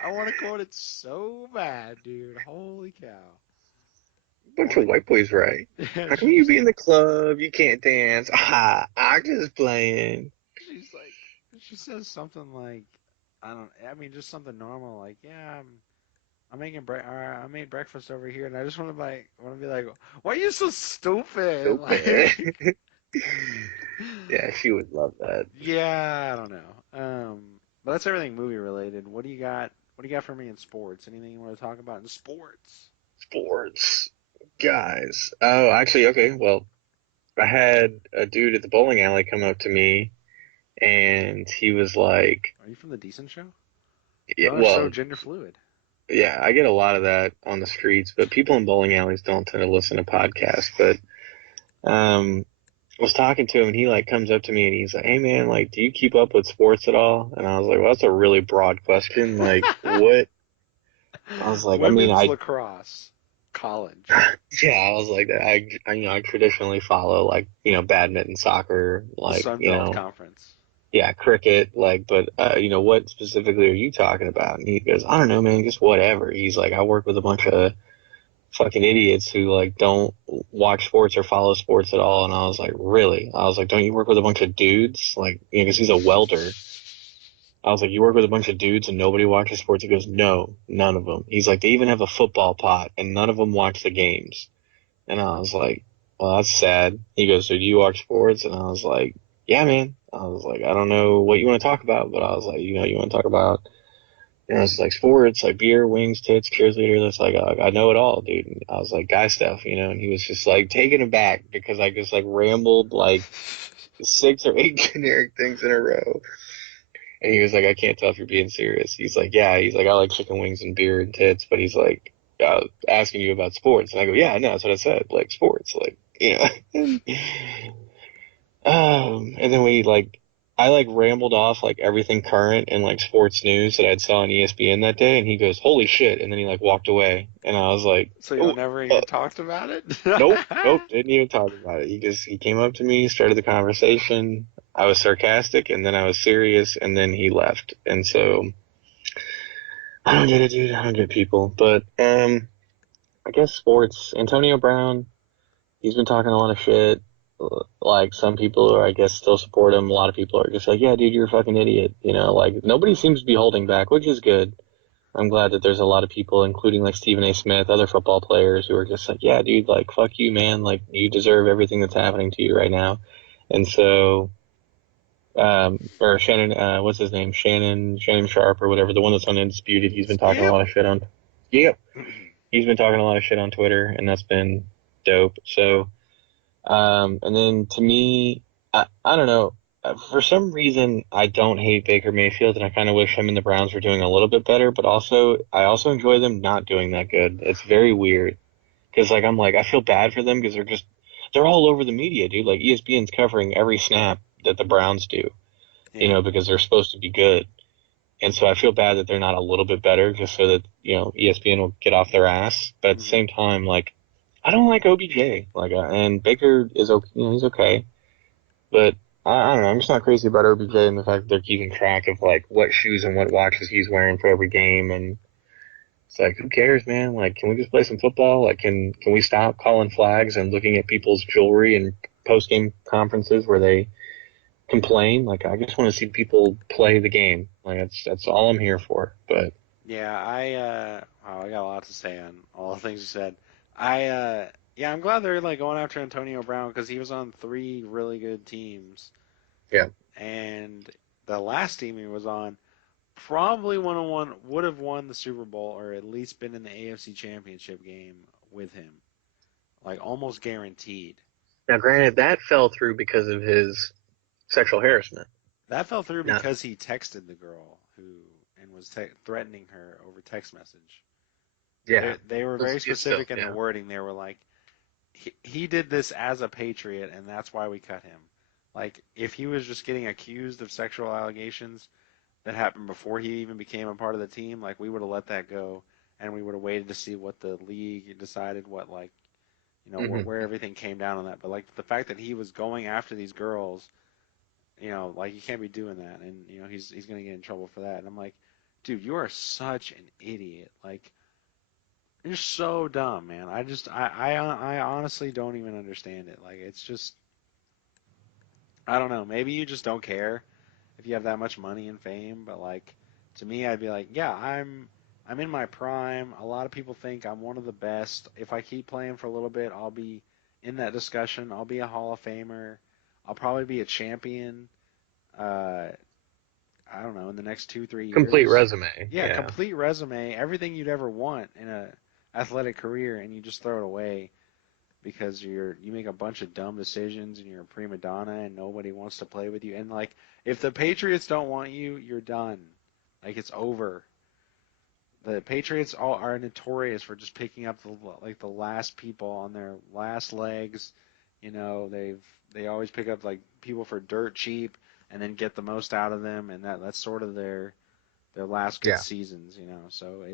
I want to quote it so bad, dude. Holy cow! Bunch of Only white boys, right? How come you she's be in the club? You can't dance. Ah, I'm just playing. she's like she says something like I don't I mean just something normal like yeah I made breakfast over here and I just want to be like why are you so stupid Stupid. like Yeah, she would love that. yeah I don't know but that's everything movie related. What do you got What do you got for me in sports? Anything you want to talk about in sports? Sports. Guys. Oh, actually, okay. Well, I had a dude at the bowling alley come up to me, and he was like, Are you from the Decent Show? yeah, Y'all are so well, gender fluid. yeah, I get a lot of that on the streets, but people in bowling alleys don't tend to listen to podcasts. But was talking to him, and he like comes up to me, and he's like, "Hey, man, like, do you keep up with sports at all?" And I was like, "Well, that's a really broad question. Like, what?" I was like, "I mean, Women's I." lacrosse, college, Yeah, I was like, I traditionally follow like, badminton, soccer, the like, Sun Belt Conference. yeah, cricket, like, but, what specifically are you talking about? And he goes, I don't know, man, just whatever. He's like, I work with a bunch of fucking idiots who like don't watch sports or follow sports at all. And I was like, really? I was like, don't you work with a bunch of dudes? Like, because he's a welder. I was like, you work with a bunch of dudes and nobody watches sports? He goes, no, none of them. He's like, they even have a football pot and none of them watch the games. And I was like, well, that's sad. He goes, so do you watch sports? And I was like, yeah, man. I was like, I don't know what you want to talk about, but I was like, you want to talk about, it's like sports, like beer, wings, tits, cheerleader. That's like, I know it all, dude. And I was like, guy stuff, and he was just like taken aback because I just like rambled like 6 or 8 generic things in a row. And he was like, I can't tell if you're being serious. He's like, yeah. He's like, I like chicken wings and beer and tits, but he's like, asking you about sports. And I go, yeah, I know. That's what I said. Like sports, and, and then I like rambled off like everything current and like sports news that I'd saw on ESPN that day. And he goes, holy shit. And then he like walked away. And I was like, So y'all oh, never uh, even talked about it? nope. Didn't even talk about it. He came up to me, started the conversation. I was sarcastic and then I was serious and then he left. And so I don't get it, dude. I don't get people. But I guess sports. Antonio Brown, he's been talking a lot of shit. Like some people are, I guess, still support him. A lot of people are just like, yeah, dude, you're a fucking idiot. Like nobody seems to be holding back, which is good. I'm glad that there's a lot of people, including like Stephen A. Smith, other football players, who are just like, yeah, dude, like fuck you, man. Like you deserve everything that's happening to you right now. And so, or Shannon, what's his name? Shannon Sharp or whatever, the one that's on Undisputed. He's been talking a Skip. lot of shit on. Yep, he's been talking a lot of shit on Twitter, and that's been dope. So. And then to me, I don't know. For some reason, I don't hate Baker Mayfield, and I kind of wish him and the Browns were doing a little bit better. But I also enjoy them not doing that good. It's very weird because, like, I feel bad for them because they're all over the media, dude. Like ESPN's covering every snap that the Browns do, Yeah. because they're supposed to be good. And so I feel bad that they're not a little bit better, just so that ESPN will get off their ass. But at the Hmm. same time, like I don't like OBJ. Like, and Baker is okay. He's okay, but I don't know. I'm just not crazy about OBJ and the fact that they're keeping track of like what shoes and what watches he's wearing for every game, and it's like, who cares, man? Like, can we just play some football? Like, can we stop calling flags and looking at people's jewelry and post game conferences where they complain? Like, I just want to see people play the game. Like, that's all I'm here for. But Yeah, wow, I got a lot to say on all the things you said. Yeah, I'm glad they're like going after Antonio Brown because he was on three really good teams, yeah. and the last team he was on probably would have won the Super Bowl or at least been in the AFC Championship game with him, like almost guaranteed. Now, granted, that fell through because of his sexual harassment. That fell through No. because he texted the girl who and was threatening her over text message. Yeah. They were very It's still, specific in the yeah. wording. They were like, he did this as a patriot, and that's why we cut him. Like, if he was just getting accused of sexual allegations that happened before he even became a part of the team, like, we would have let that go, and we would have waited to see what the league decided, what, like, Hmm. where everything came down on that. But, like, the fact that he was going after these girls, like, you can't be doing that, and, he's going to get in trouble for that. And I'm like, dude, you are such an idiot. Like, you're so dumb, man. I honestly don't even understand it. Like it's just I don't know. Maybe you just don't care if you have that much money and fame, but like to me I'd be like, yeah, I'm in my prime. A lot of people think I'm one of the best. If I keep playing for a little bit, I'll be in that discussion. I'll be a Hall of Famer. I'll probably be a champion. Uh I don't know, in the next 2, 3 years, Complete just resume. yeah, Yeah. complete resume, everything you'd ever want in a athletic career, and you just throw it away because you make a bunch of dumb decisions and you're a prima donna and nobody wants to play with you. And like, if the Patriots don't want you, you're done. Like it's over. The Patriots all are notorious for just picking up the last people on their last legs. They always pick up like people for dirt cheap and then get the most out of them, and that's sort of their last good Yeah. seasons. So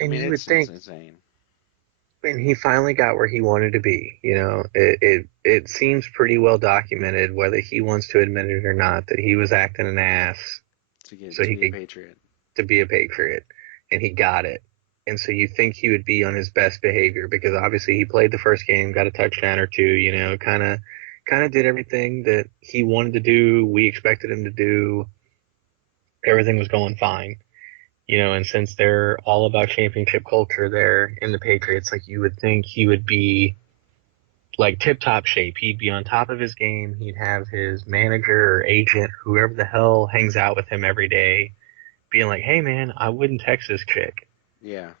I And mean, you would it's think, insane and he finally got where he wanted to be. It seems pretty well documented, whether he wants to admit it or not, that he was acting an ass so to he be a could Patriot. to be a Patriot, and he got it. And so you think he would be on his best behavior because obviously he played the first game, got a touchdown or two, kind of did everything that he wanted to do. We expected him to do. Everything was going fine. And since they're all about championship culture there in the Patriots, like you would think he would be like tip top shape. He'd be on top of his game. He'd have his manager or agent, whoever the hell hangs out with him every day, being like, "Hey man, I wouldn't text this chick. Yeah.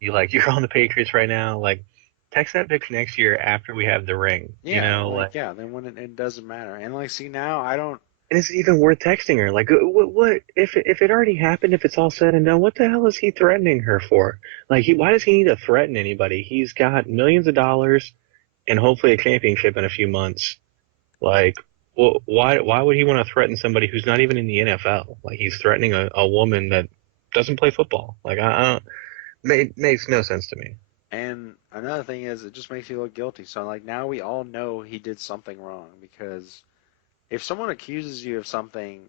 You're on the Patriots right now. Like text that bitch next year after we have the ring. Yeah, like yeah, then when it doesn't matter. And like see now I don't And is it even worth texting her? Like, what if it already happened? If it's all said and done, what the hell is he threatening her for? Like, why does he need to threaten anybody? He's got millions of dollars and hopefully a championship in a few months. Like, well, why would he want to threaten somebody who's not even in the NFL? Like, he's threatening a woman that doesn't play football. Like, I don't, it makes no sense to me. and another thing is it just makes you look guilty. So like now we all know he did something wrong because if someone accuses you of something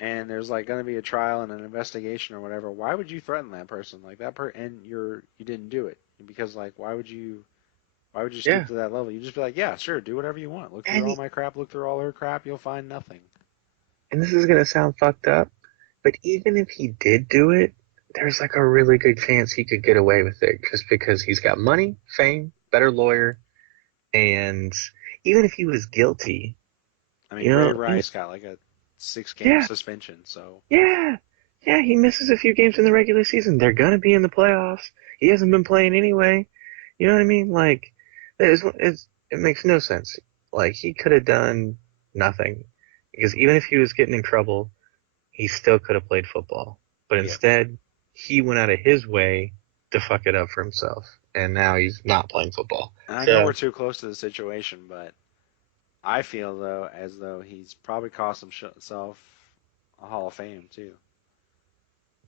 and there's like going to be a trial and an investigation or whatever, why would you threaten that person like and you didn't do it because like why would you stoop Yeah, to that level? You just be like, yeah, sure, do whatever you want. Look through and all my crap, look through all her crap, you'll find nothing. this is gonna sound fucked up, but even if he did do it, there's like a really good chance he could get away with it just because he's got money, fame, better lawyer, and even if he was guilty, I mean, you Ray know, Rice got like a 6 game yeah, suspension, so yeah, yeah, he misses a few games in the regular season. They're gonna be in the playoffs. He hasn't been playing anyway. You know what I mean? Like, it makes no sense. Like, he could have done nothing because even if he was getting in trouble, he still could have played football. But yeah. instead, he went out of his way to fuck it up for himself, and now he's not playing football. And I know we're So, too close to the situation, but I feel though as though he's probably cost himself a Hall of Fame too,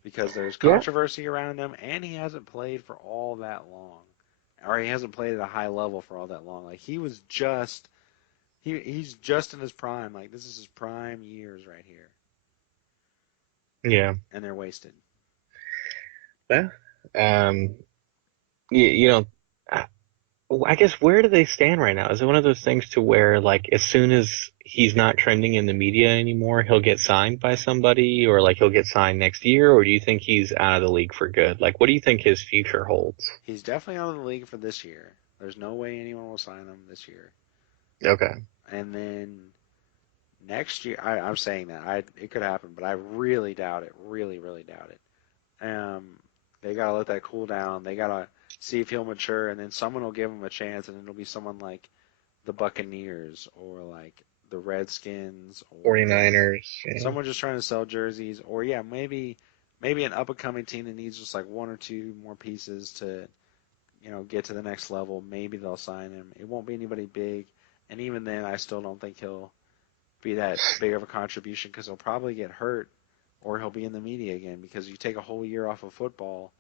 because there's yeah, controversy around him, and he hasn't played for all that long, or he hasn't played at a high level for all that long. Like he's just in his prime. Like this is his prime years right here, yeah. and they're wasted. Well, um, you know, I, I guess where do they stand right now? Is it one of those things to where, like, as soon as he's not trending in the media anymore, he'll get signed by somebody, or like he'll get signed next year, or do you think he's out of the league for good? Like, what do you think his future holds? He's definitely out of the league for this year. There's no way anyone will sign him this year. Okay. And then next year, I'm saying that it could happen, but I really doubt it. Really, really doubt it. They gotta let that cool down. They gotta see if he'll mature, and then someone will give him a chance, and it'll be someone like the Buccaneers or like the Redskins or 49ers. Yeah. someone just trying to sell jerseys, or yeah, maybe an up and coming team that needs just like one or two more pieces to get to the next level. Maybe they'll sign him. It won't be anybody big, and even then, I still don't think he'll be that big of a contribution because he'll probably get hurt or he'll be in the media again because you take a whole year off of football,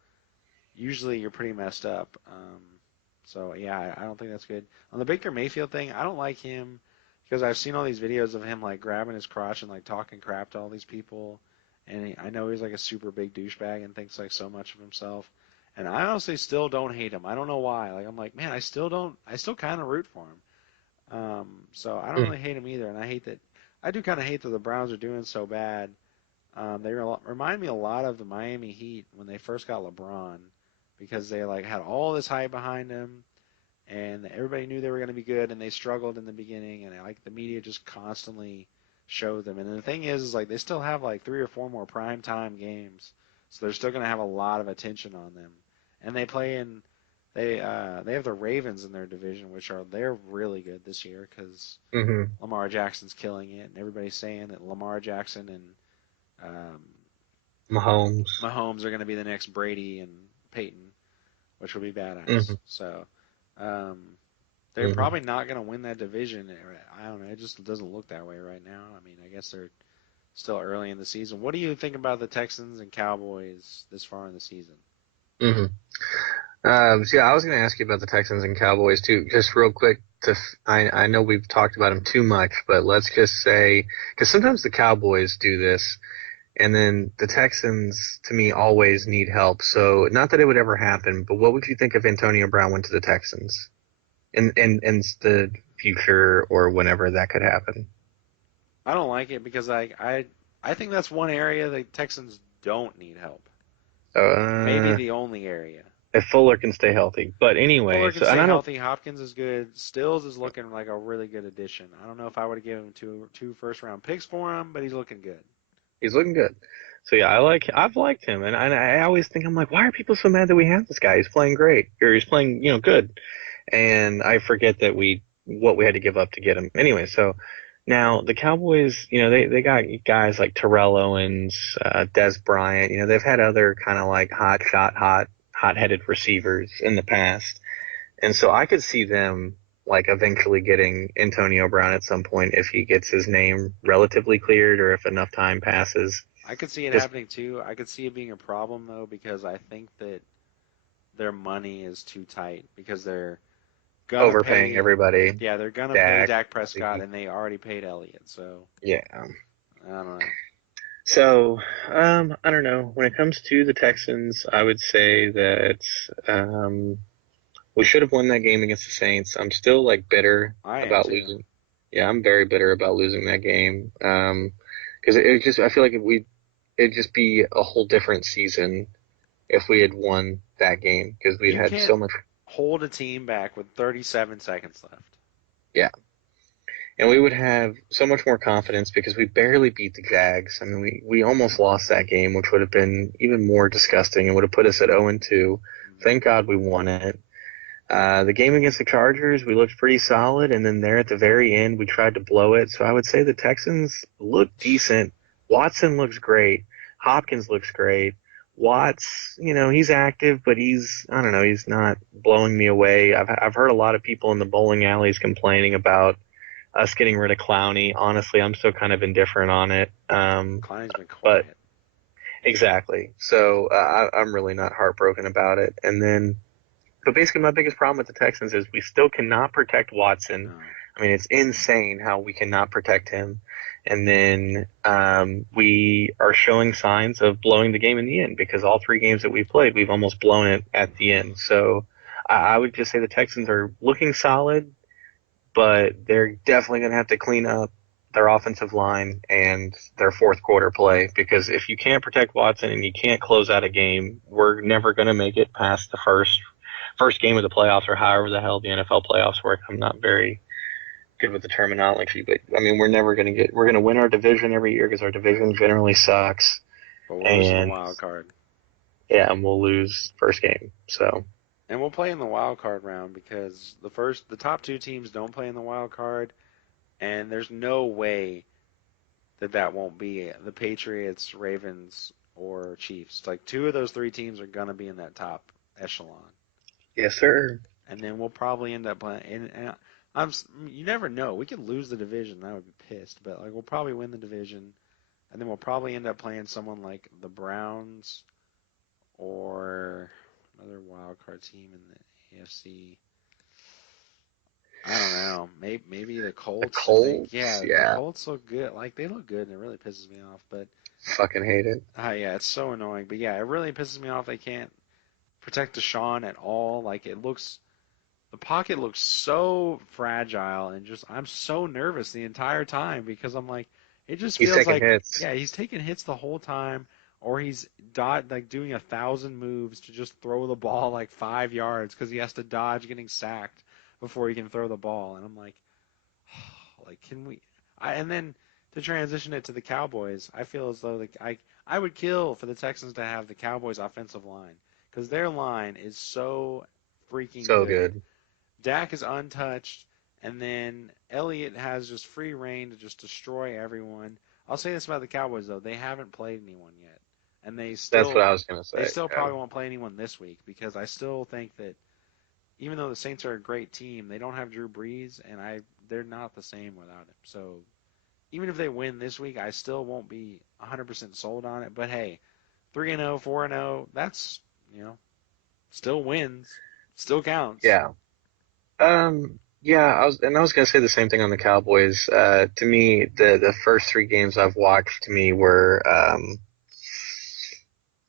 usually you're pretty messed up. So yeah, I don't think that's good. On the Baker Mayfield thing, I don't like him because I've seen all these videos of him like grabbing his crotch and like talking crap to all these people, and I know he's like a super big douchebag and thinks like so much of himself. And I honestly still don't hate him. I don't know why. Like I'm like, man, I still don't. I still kind of root for him. So I don't Hmm. really hate him either. And I do kind of hate that the Browns are doing so bad. They remind me a lot of the Miami Heat when they first got LeBron, because they like had all this hype behind them, and everybody knew they were going to be good, and they struggled in the beginning, and like the media just constantly show them. And the thing is like they still have like 3 or 4 more prime time games, so they're still going to have a lot of attention on them. And they play in they have the Ravens in their division, which are they're really good this year because Hmm. Lamar Jackson's killing it, and everybody's saying that Lamar Jackson and um, Mahomes. Mahomes are going to be the next Brady and Peyton, which will be badass. Hmm. So um, they're Hmm. probably not going to win that division. I don't know. It just doesn't look that way right now. I mean, I guess they're still early in the season. What do you think about the Texans and Cowboys this far in the season? Hmm. So yeah, I was going to ask you about the Texans and Cowboys too, just real quick. I know we've talked about them too much, but let's just say because sometimes the Cowboys do this, and then the Texans to me always need help. So not that it would ever happen, but what would you think if Antonio Brown went to the Texans in the future or whenever that could happen? I don't like it because I think that's one area the Texans don't need help. Maybe Uh, the only area. if Fuller can stay healthy, but If anyway, Fuller can so and stay I don't. healthy, Hopkins is good. Stills is looking like a really good addition. I don't know if I would have given him two first round picks for him, but he's looking good. He's looking good. So yeah, I've liked him, and I always think I'm like, why are people so mad that we have this guy? He's playing great, or he's playing good, and I forget that what we had to give up to get him. Anyway, so now the Cowboys, they got guys like Terrell Owens, Des Bryant. They've had other kind of like hot-headed receivers in the past, and so I could see them like eventually getting Antonio Brown at some point if he gets his name relatively cleared or if enough time passes. I could see it Just happening too. I could see it being a problem though because I think that their money is too tight because they're gonna overpaying pay. everybody. Yeah, they're gonna pay Dak, Dak Prescott, Zeke. and they already paid Elliott. So Yeah. I don't know. So, I don't know. When it comes to the Texans, I would say that we should have won that game against the Saints. I'm still like bitter I am about too. losing. Yeah, I'm very bitter about losing that game. Because it just I feel like it'd just be a whole different season if we had won that game because we'd You had can't so much. hold a team back with 37 seconds left. Yeah, and we would have so much more confidence because we barely beat the Jags. I mean, we almost lost that game, which would have been even more disgusting and would have put us at 0-2. Mhm. Thank God we won it. The game against the Chargers, we looked pretty solid, and then there at the very end, we tried to blow it. So I would say the Texans look decent. Watson looks great. Hopkins looks great. Watts, he's active, but I don't know, he's not blowing me away. I've heard a lot of people in the bowling alleys complaining about us getting rid of Clowney. Honestly, I'm still kind of indifferent on it. Clowney's been But quiet. exactly. So I'm really not heartbroken about it. And then but basically, my biggest problem with the Texans is we still cannot protect Watson. No. I mean, it's insane how we cannot protect him. And then we are showing signs of blowing the game in the end because all three games that we played, we've almost blown it at the end. So I would just say the Texans are looking solid, but they're definitely going to have to clean up their offensive line and their fourth quarter play because if you can't protect Watson and you can't close out a game, we're never going to make it past the first game of the playoffs or however the hell the NFL playoffs work. I'm not very good with the terminology, but I mean we're going to win our division every year because our division generally sucks, But we're losing the and wild card. yeah, and we'll lose first game. So And we'll play in the wild card round because the top two teams don't play in the wild card, and there's no way that won't be the Patriots, Ravens, or Chiefs. Like two of those three teams are gonna be in that top echelon, yes, sir. and then we'll probably end up playing. And you never know. We could lose the division. I would be pissed, but like we'll probably win the division, and then we'll probably end up playing someone like the Browns or another wild card team in the AFC. I don't know. Maybe the The Colts, and Colts, the yeah, Colts look good. Like they look good, and it really pisses me off. But fucking hate it. yeah, it's so annoying. But yeah, it really pisses me off. They can't protect Deshaun at all. Like the pocket looks so fragile, and just I'm so nervous the entire time because I'm like, it just He's feels taking like hits. yeah, he's taking hits the whole time, or he's dot like doing 1,000 moves to just throw the ball like 5 yards because he has to dodge getting sacked before he can throw the ball, and I'm like, like can we? And then to transition it to the Cowboys, I feel as though I would kill for the Texans to have the Cowboys offensive line because their line is so freaking So good. good. Dak is untouched, and then Elliott has just free reign to just destroy everyone. I'll say this about the Cowboys though, they haven't played anyone yet, and That's what I was gonna they say. still Yeah. probably won't play anyone this week because I still think that even though the Saints are a great team, they don't have Drew Brees, and they're not the same without him. So even if they win this week, I still won't be 100% sold on it. But hey, 3-0, 4-0, that's, you know, still wins, still counts. Yeah. Yeah, I was gonna say the same thing on the Cowboys. To me, the first three games I've watched to me were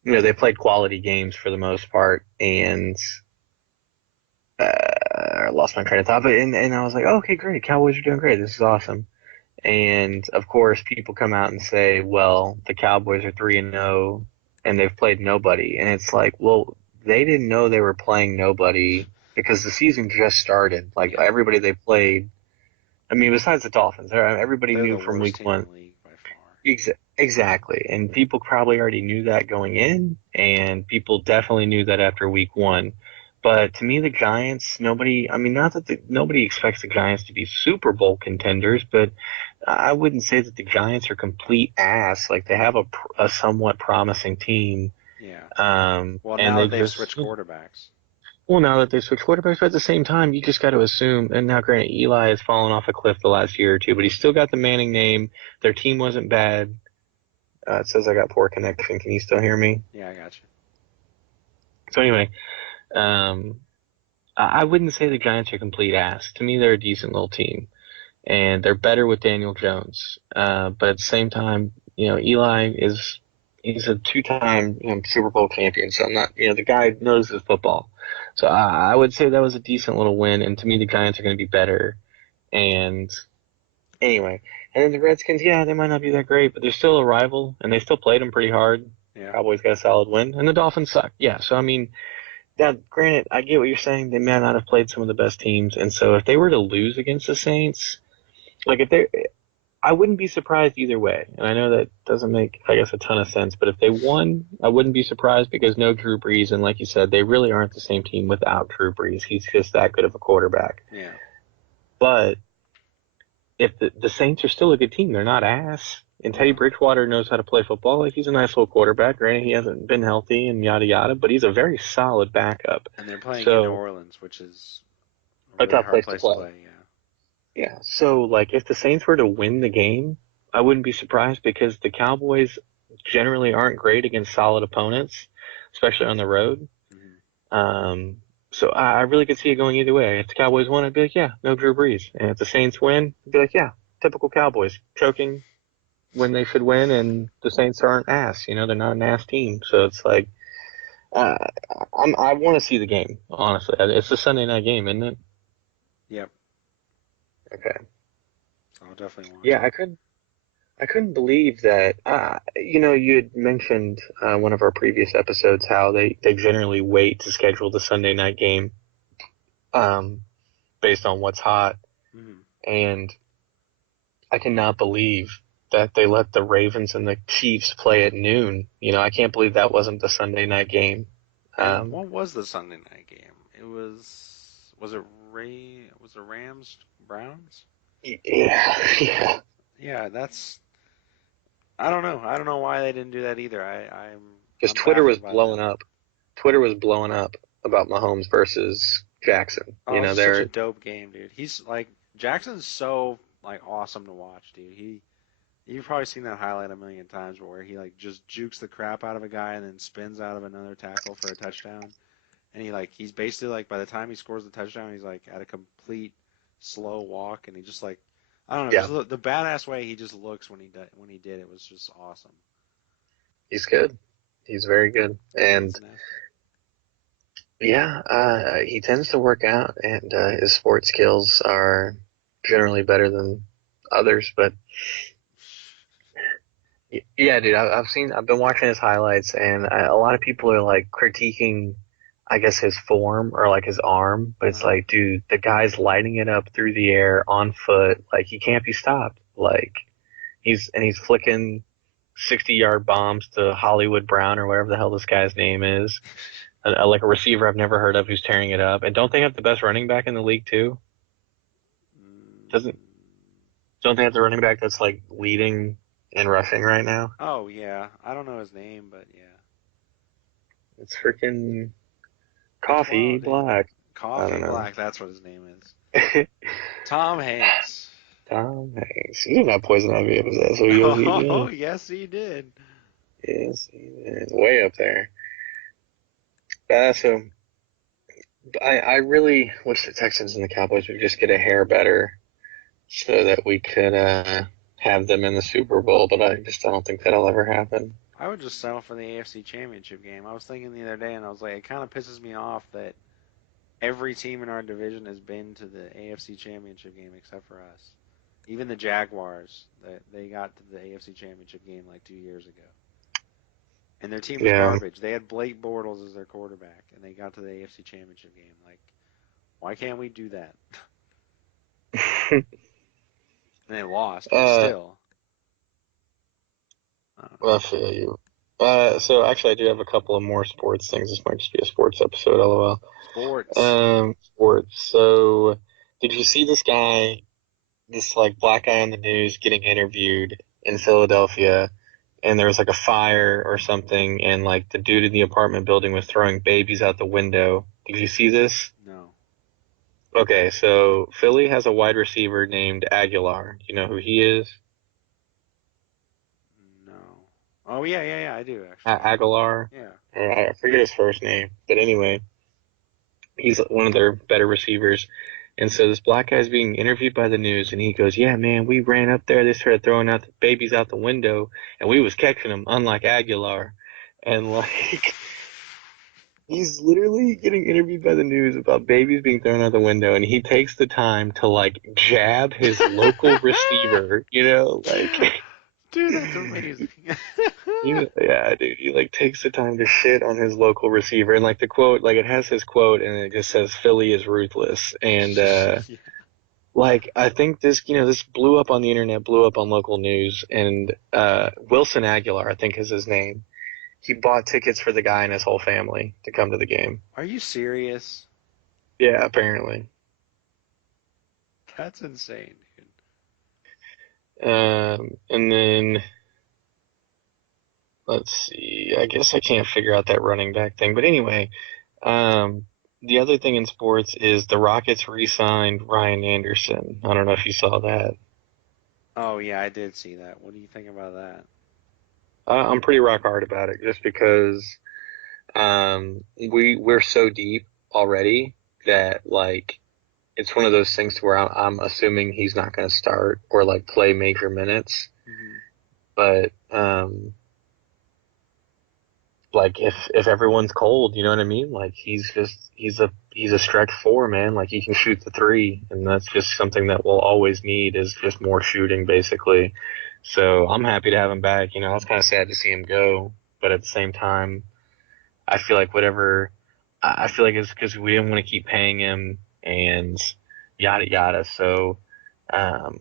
they played quality games for the most part, and I lost my train of thought. But and I was like, oh, okay, great, Cowboys are doing great. This is awesome. And of course, people come out and say, well, the Cowboys are 3-0 and they've played nobody. And it's like, well, they didn't know they were playing nobody because the season just started. Like Yeah, everybody they played, I mean, besides the Dolphins, everybody they're knew the from worst week team in one. the league by far. Exactly. And people probably already knew that going in, and people definitely knew that after week one. But to me, the Giants, nobody, I mean, not that nobody expects the Giants to be Super Bowl contenders, but I wouldn't say that the Giants are complete ass. Like they have a somewhat promising team. Yeah. Well, And now they that they've just, switched quarterbacks. well, now that they switched quarterbacks, but at the same time, you just got to assume, and now granted, Eli has fallen off a cliff the last year or two, but he's still got the Manning name. Their team wasn't bad. It says I got poor connection. Can you still hear me? Yeah, I got you. So anyway, um, I wouldn't say the Giants are complete ass. To me, they're a decent little team, and they're better with Daniel Jones. But at the same time, Eli is he's a two-time Super Bowl champion, so I'm not the guy knows his football. So I would say that was a decent little win, and to me, the Giants are going to be better. And anyway, and then the Redskins, yeah, they might not be that great, but they're still a rival, and they still played them pretty hard. Yeah. Cowboys got a solid win, and the Dolphins suck. Yeah, so I mean, now granted, I get what you're saying. They may not have played some of the best teams, and so if they were to lose against the Saints, like if they, I wouldn't be surprised either way. And I know that doesn't make, I guess, a ton of sense, but if they won, I wouldn't be surprised because no Drew Brees, and like you said, they really aren't the same team without Drew Brees. He's just that good of a quarterback. Yeah. But if the Saints are still a good team, they're not ass. And Teddy No. Bridgewater knows how to play football. Like he's a nice little quarterback. Granted, he hasn't been healthy and yada yada, but he's a very solid backup. And they're playing in New So Orleans, which is a a really tough hard place to place to play. play. Yeah. Yeah. So like if the Saints were to win the game, I wouldn't be surprised because the Cowboys generally aren't great against solid opponents, especially on the road. Hmm. Um, so I really could see it going either way. If the Cowboys won, I'd be like, yeah, no Drew Brees. And if the Saints win, I'd be like, yeah, typical Cowboys, choking when they should win, and the Saints aren't ass. They're not an ass team. So it's like, uh, I want to see the game. Honestly, it's a Sunday night game, isn't it? Yep. Okay. So I'll definitely watch Yeah, it. I couldn't believe that. You had mentioned one of our previous episodes how they generally wait to schedule the Sunday night game um, based on what's hot, Hmm. and I cannot believe that they let the Ravens and the Chiefs play at noon. I can't believe that wasn't the Sunday night game. And Um, what was the Sunday night game? Was it was it Rams Browns? yeah, yeah. Yeah, that's I don't know. I don't know why they didn't do that either. Because I'm Twitter was baffled by blowing them. up. Twitter was blowing up about Mahomes versus Jackson. Oh, it's such a They're dope game, dude. He's like Jackson's so like awesome to watch, dude. You've probably seen that highlight a million times where he like just jukes the crap out of a guy and then spins out of another tackle for a touchdown. And he's basically like by the time he scores the touchdown, he's like at a complete slow walk and he just like I don't know, just yeah, the badass way he just looks when he did it was just awesome. he's good. He's very good, Yeah, and it's nasty. yeah, he tends to work out, and his sports skills are generally better than others. But yeah, dude, I've been watching his highlights, and a lot of people are like critiquing, I guess, his form or like his arm. But it's Uh-huh. like, dude, the guy's lighting it up through the air on foot. Like he can't be stopped. Like He's flicking 60-yard bombs to Hollywood Brown or whatever the hell this guy's name is. Like a receiver I've never heard of who's tearing it up. And don't they have the best running back in the league too? Doesn't Mm, don't they have the running back that's like leading in rushing right now? oh yeah, I don't know his name, but yeah. It's freaking Wow, Coffee dude. Black. I Coffee don't know. Black, that's what his name is. Tom Hanks. Tom Hanks. He did not poison ivy episode, so he Oh, yes, he did. yes, he is way up there. So I really wish the Texans and the Cowboys would just get a hair better so that we could have them in the Super Bowl, but I don't think that'll ever happen. I would just settle for the AFC Championship game. I was thinking the other day, and I was like, it kind of pisses me off that every team in our division has been to the AFC Championship game except for us. Even the Jaguars, they got to the AFC Championship game like 2 years ago. And their team was Yeah. garbage. They had Blake Bortles as their quarterback, and they got to the AFC Championship game. Like, why can't we do that? And they lost, but uh, still. I don't know. I feel you. So actually, I do have a couple of more sports things. This might just be a sports episode, lol. Sports. Sports. So, did you see this guy, this like black guy on the news getting interviewed in Philadelphia, and there was like a fire or something, and like the dude in the apartment building was throwing babies out the window. Did you see this? No. Okay, so Philly has a wide receiver named Aguilar. Do you know who he is? No. Oh, yeah, yeah, yeah, I do, actually. Aguilar. Yeah. I forget his first name, but anyway, he's one of their better receivers. And so this black guy's being interviewed by the news, and he goes, "Yeah, man, we ran up there. They started throwing out the babies out the window, and we was catching them, unlike Aguilar." And like, he's literally getting interviewed by the news about babies being thrown out the window, and he takes the time to like jab his local receiver, like. Dude, that's amazing. Yeah, dude, he like takes the time to shit on his local receiver, and like the quote, like it has his quote, and it just says "Philly is ruthless," and Yeah. like I think this blew up on the internet, blew up on local news, and Wilson Aguilar, I think is his name. He bought tickets for the guy and his whole family to come to the game. Are you serious? Yeah, apparently. That's insane, dude. And then let's see. I guess I can't figure out that running back thing, but anyway. Um, the other thing in sports is the Rockets re-signed Ryan Anderson. I don't know if you saw that. Oh, yeah, I did see that. What do you think about that? I'm pretty rock hard about it, just because we're so deep already that like it's one of those things to where I'm assuming he's not going to start or like play major minutes, Hmm. but like if everyone's cold, you know what I mean? Like he's a stretch four, man. Like he can shoot the three, and that's just something that we'll always need is just more shooting, basically. So I'm happy to have him back. I was kind of sad to see him go, but at the same time, I feel like whatever. I feel like it's because we didn't want to keep paying him and yada yada. So um,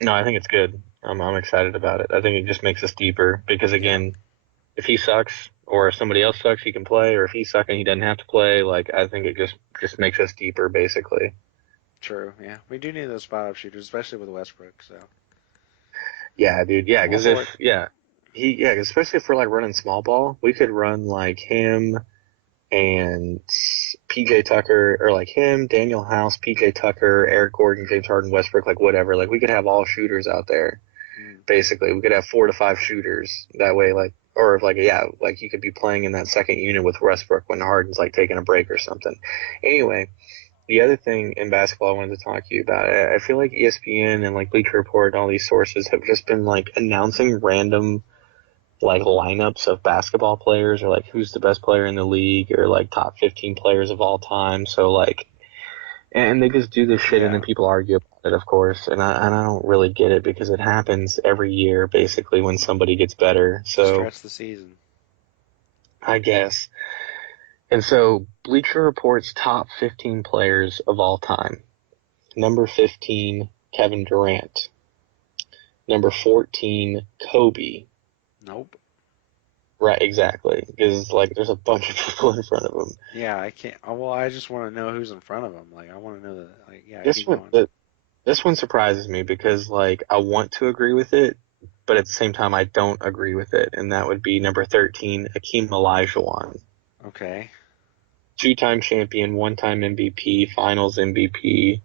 no, I think it's good. I'm excited about it. I think it just makes us deeper because Yeah, again, if he sucks or if somebody else sucks, he can play, or if he's sucking, he doesn't have to play. Like I think it just makes us deeper, basically. true. Yeah, we do need those spot up shooters, especially with Westbrook. So Yeah, dude. Yeah, I'm all because for it. especially if we're like running small ball, we could run like him and PJ Tucker, or like him, Daniel House, PJ Tucker, Eric Gordon, James Harden, Westbrook, like whatever. Like we could have all shooters out there. Mm. Basically, we could have 4 to 5 shooters that way. Like, or if like yeah, like you could be playing in that second unit with Westbrook when Harden's like taking a break or something. Anyway, the other thing in basketball I wanted to talk to you about, I feel like ESPN and like Bleacher Report and all these sources have just been like announcing random like lineups of basketball players or like who's the best player in the league or like top 15 players of all time. So like, and they just do this shit and then Yeah, people argue about it, of course. And I don't really get it because it happens every year basically when somebody gets better. to So stretch the season. I guess. And so Bleacher Report's top 15 players of all time. Number 15, Kevin Durant. Number 14, Kobe. Nope. Right, exactly. Because like there's a bunch of people in front of him. Yeah, I can't. Well, I just want to know who's in front of him. Like, I want to know the. Like, yeah, This keep one, going. this one surprises me because like I want to agree with it, but at the same time I don't agree with it, and that would be number 13, Akeem Olajuwon. Okay. Two-time champion, one-time MVP, Finals MVP,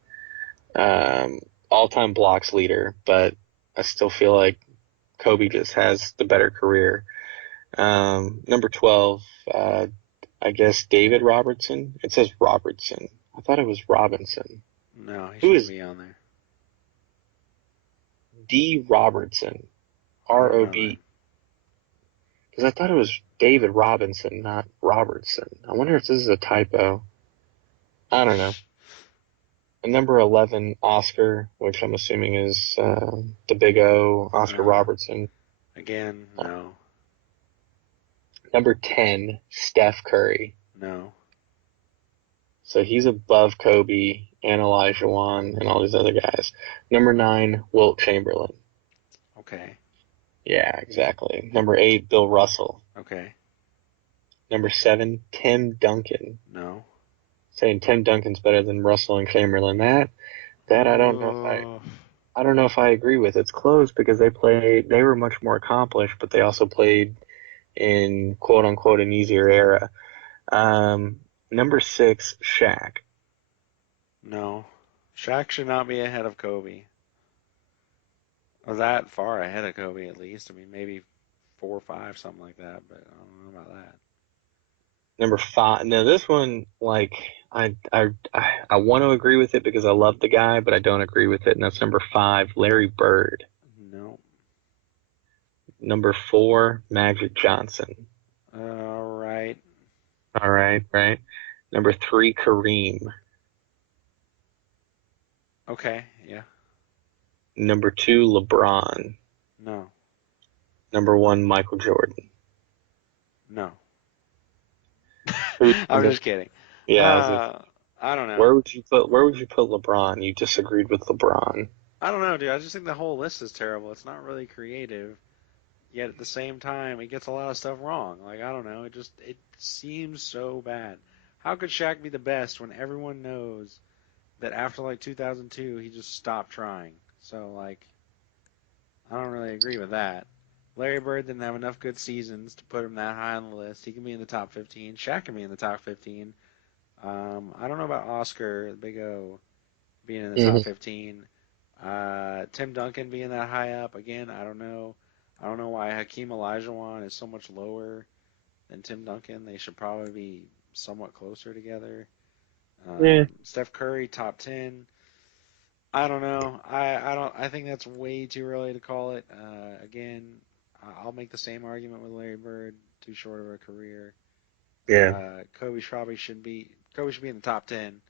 um, all-time blocks leader, but I still feel like Kobe just has the better career. Number 12, I guess David Robertson. It says Robertson. I thought it was Robinson. No, he Who shouldn't is be on there. D. Robertson? I R don't O know that. B. Because I thought it was David Robinson, not Robertson. I wonder if this is a typo. I don't know. And number 11, Oscar, which I'm assuming is the Big O, Oscar Uh, Robertson. again, Uh, no, Number 10, Steph Curry. no. So he's above Kobe and Olajuwon and all these other guys. Number 9, Wilt Chamberlain. Okay, Yeah, exactly. Number 8, Bill Russell. okay, Number 7, Tim Duncan. no. Saying Tim Duncan's better than Russell and Chamberlain. That Oh, I don't know if I agree with. It's close because they were much more accomplished, but they also played in quote unquote an easier era. Um, Number 6, Shaq. no. Shaq should not be ahead of Kobe. Or that far ahead of Kobe, at least. I mean, maybe 4 or 5, something like that. But I don't know about that. Number 5. Now this one, like I want to agree with it because I love the guy, but I don't agree with it. And that's number 5, Larry Bird. No. Number 4, Magic Johnson. All right. All right, right. Number 3, Kareem. Okay. Yeah. Number 2, LeBron. No. Number 1, Michael Jordan. No. Who's I'm number? just kidding. Yeah, Uh, I don't know. where would you put LeBron? You disagreed with LeBron. I don't know, dude. I just think the whole list is terrible. It's not really creative. Yet at the same time, it gets a lot of stuff wrong. Like, I don't know. It seems so bad. How could Shaq be the best when everyone knows that after like 2002 he just stopped trying? So like, I don't really agree with that. Larry Bird didn't have enough good seasons to put him that high on the list. He can be in the top 15. Shaq can be in the top 15. I don't know about Oscar, the Big O, being in the top Hmm. 15. Tim Duncan being that high up again, I don't know. I don't know why Hakeem Olajuwon is so much lower than Tim Duncan. They should probably be somewhat closer together. Yeah. Steph Curry top 10. I don't know. I don't. I think that's way too early to call it. Again, I'll make the same argument with Larry Bird. Too short of a career. Yeah. Kobe should be in the top 10.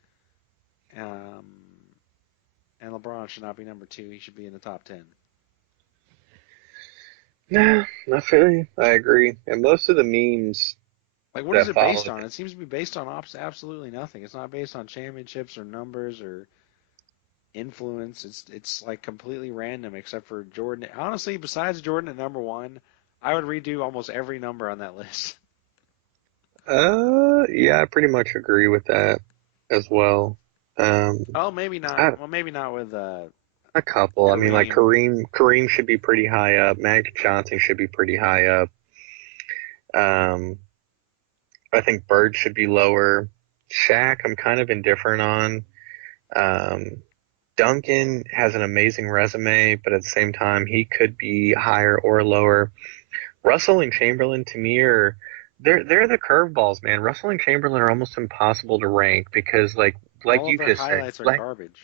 Um, and LeBron should not be number 2. He should be in the top 10. No, I feel you. I agree. And most of the memes Like, what is that it based followed. on? It seems to be based on absolutely nothing. It's not based on championships or numbers or influence. It's like completely random except for Jordan. Honestly, besides Jordan at number 1, I would redo almost every number on that list. Yeah, I pretty much agree with that as well. Um, Oh, maybe not. I, Well, maybe not with a couple. I mean, like Kareem. Kareem should be pretty high up. Magic Johnson should be pretty high up. Um, I think Bird should be lower. Shaq, I'm kind of indifferent on. Um, Duncan has an amazing resume, but at the same time, he could be higher or lower. Russell and Chamberlain to me are they're the curveballs, man. Russell and Chamberlain are almost impossible to rank because like All of you their just said, highlights are garbage.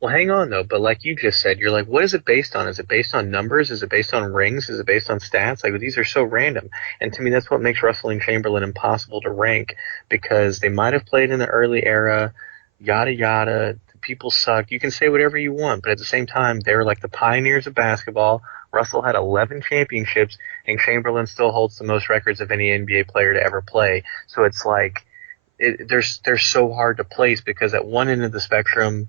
well, hang on though, but like you just said, you're like, what is it based on? Is it based on numbers? Is it based on rings? Is it based on stats? Like these are so random. And to me, that's what makes Russell and Chamberlain impossible to rank because they might have played in the early era, yada yada. People suck. You can say whatever you want, but at the same time, they were like the pioneers of basketball. Russell had 11 championships, and Chamberlain still holds the most records of any NBA player to ever play. So it's like they're so hard to place because at one end of the spectrum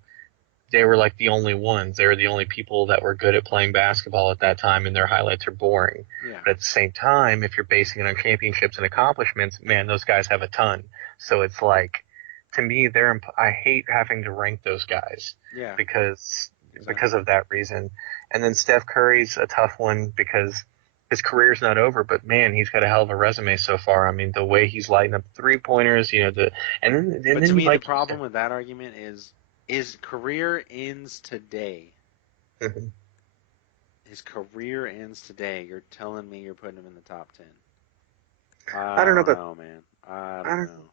they were like the only ones. They were the only people that were good at playing basketball at that time, and their highlights are boring. Yeah. But at the same time, if you're basing it on championships and accomplishments, man, those guys have a ton. So it's like, to me, I hate having to rank those guys Yeah. because Exactly. of that reason. And then Steph Curry's a tough one because his career's not over, but man, he's got a hell of a resume so far. I mean, the way he's lighting up three pointers, and But to then me, the like you problem said, with that argument is his career ends today. mhm. His career ends today. You're telling me you're putting him in the top 10. I I don't know don't about know, man. I I don't don't know.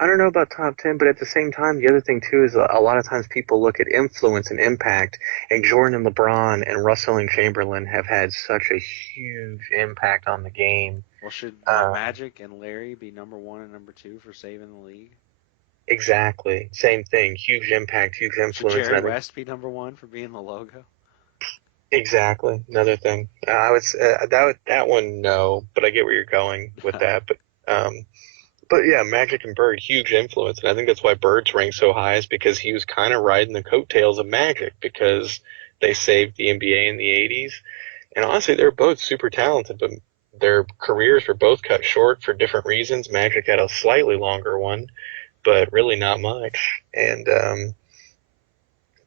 I don't know about top 10, but at the same time, the other thing too is a lot of times people look at influence and impact, and Jordan and LeBron and Russell and Chamberlain have had such a huge impact on the game. Well, should Uh, Magic and Larry be number one and number two for saving the league? exactly, same thing, huge impact, huge Should influence, and Jerry I think West be number one for being the logo? exactly another thing. I would that one no, but I get where you're going with that. But yeah, Magic and Bird, huge influence, and I think that's why Bird's ranked so high is because he was kind of riding the coattails of Magic because they saved the NBA in the '80s, and honestly, they're both super talented, but their careers were both cut short for different reasons. Magic had a slightly longer one, but really not much, and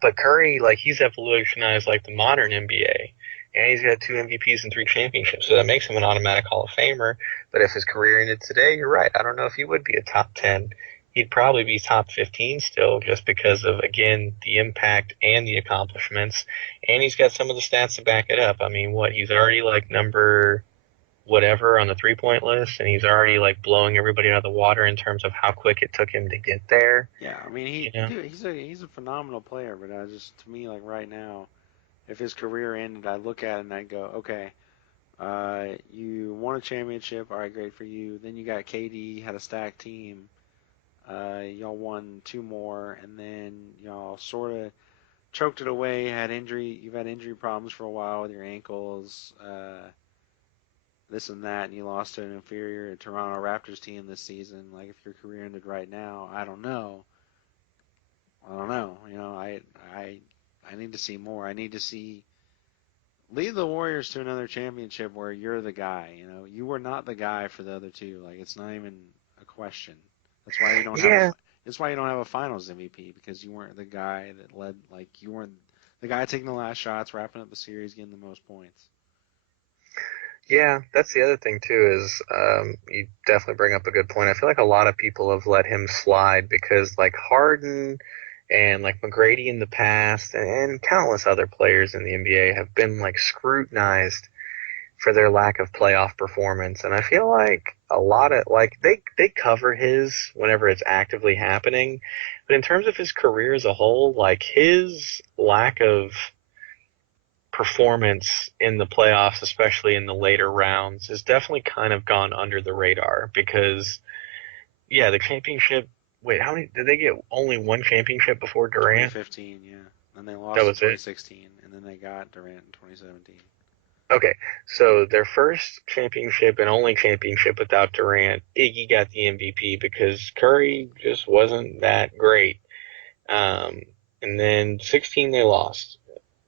but Curry, like he's evolutionized like the modern NBA. And he's got two MVPs and three championships, so that makes him an automatic Hall of Famer. But if his career ended today, you're right. I don't know if he would be a top 10. He'd probably be top 15 still, just because of again the impact and the accomplishments, and he's got some of the stats to back it up. I mean, what he's already like number whatever on the 3-point list, and he's already like blowing everybody out of the water in terms of how quick it took him to get there. Yeah, I mean You know, he's a phenomenal player, but I just to me like right now, if his career ended, I look at it and I go, okay, you won a championship, all right, great for you. Then you got KD, had a stacked team. Y'all won two more, and then y'all sort of choked it away. You've had injury problems for a while with your ankles, this and that, and you lost to an inferior Toronto Raptors team this season. Like if your career ended right now, I don't know. I don't know. I I need to see more. I need to see lead the Warriors to another championship where you're the guy. You were not the guy for the other two. Like it's not even a question. That's why you don't have a. yeah, That's why you don't have a Finals MVP because you weren't the guy that led. Like you weren't the guy taking the last shots, wrapping up the series, getting the most points. Yeah, that's the other thing too is you definitely bring up a good point. I feel like a lot of people have let him slide because like Harden and like McGrady in the past and countless other players in the NBA have been like scrutinized for their lack of playoff performance. And I feel like a lot of like they cover his whenever it's actively happening, but in terms of his career as a whole, like his lack of performance in the playoffs, especially in the later rounds, has definitely kind of gone under the radar because, yeah, the championship. Wait, how many did they get? Only one championship before Durant? 2015, yeah. And they That lost in was it. 2016, and then they got Durant in 2017. Okay, so their first championship and only championship without Durant, Iggy got the MVP because Curry just wasn't that great. Um, and then 16 they lost.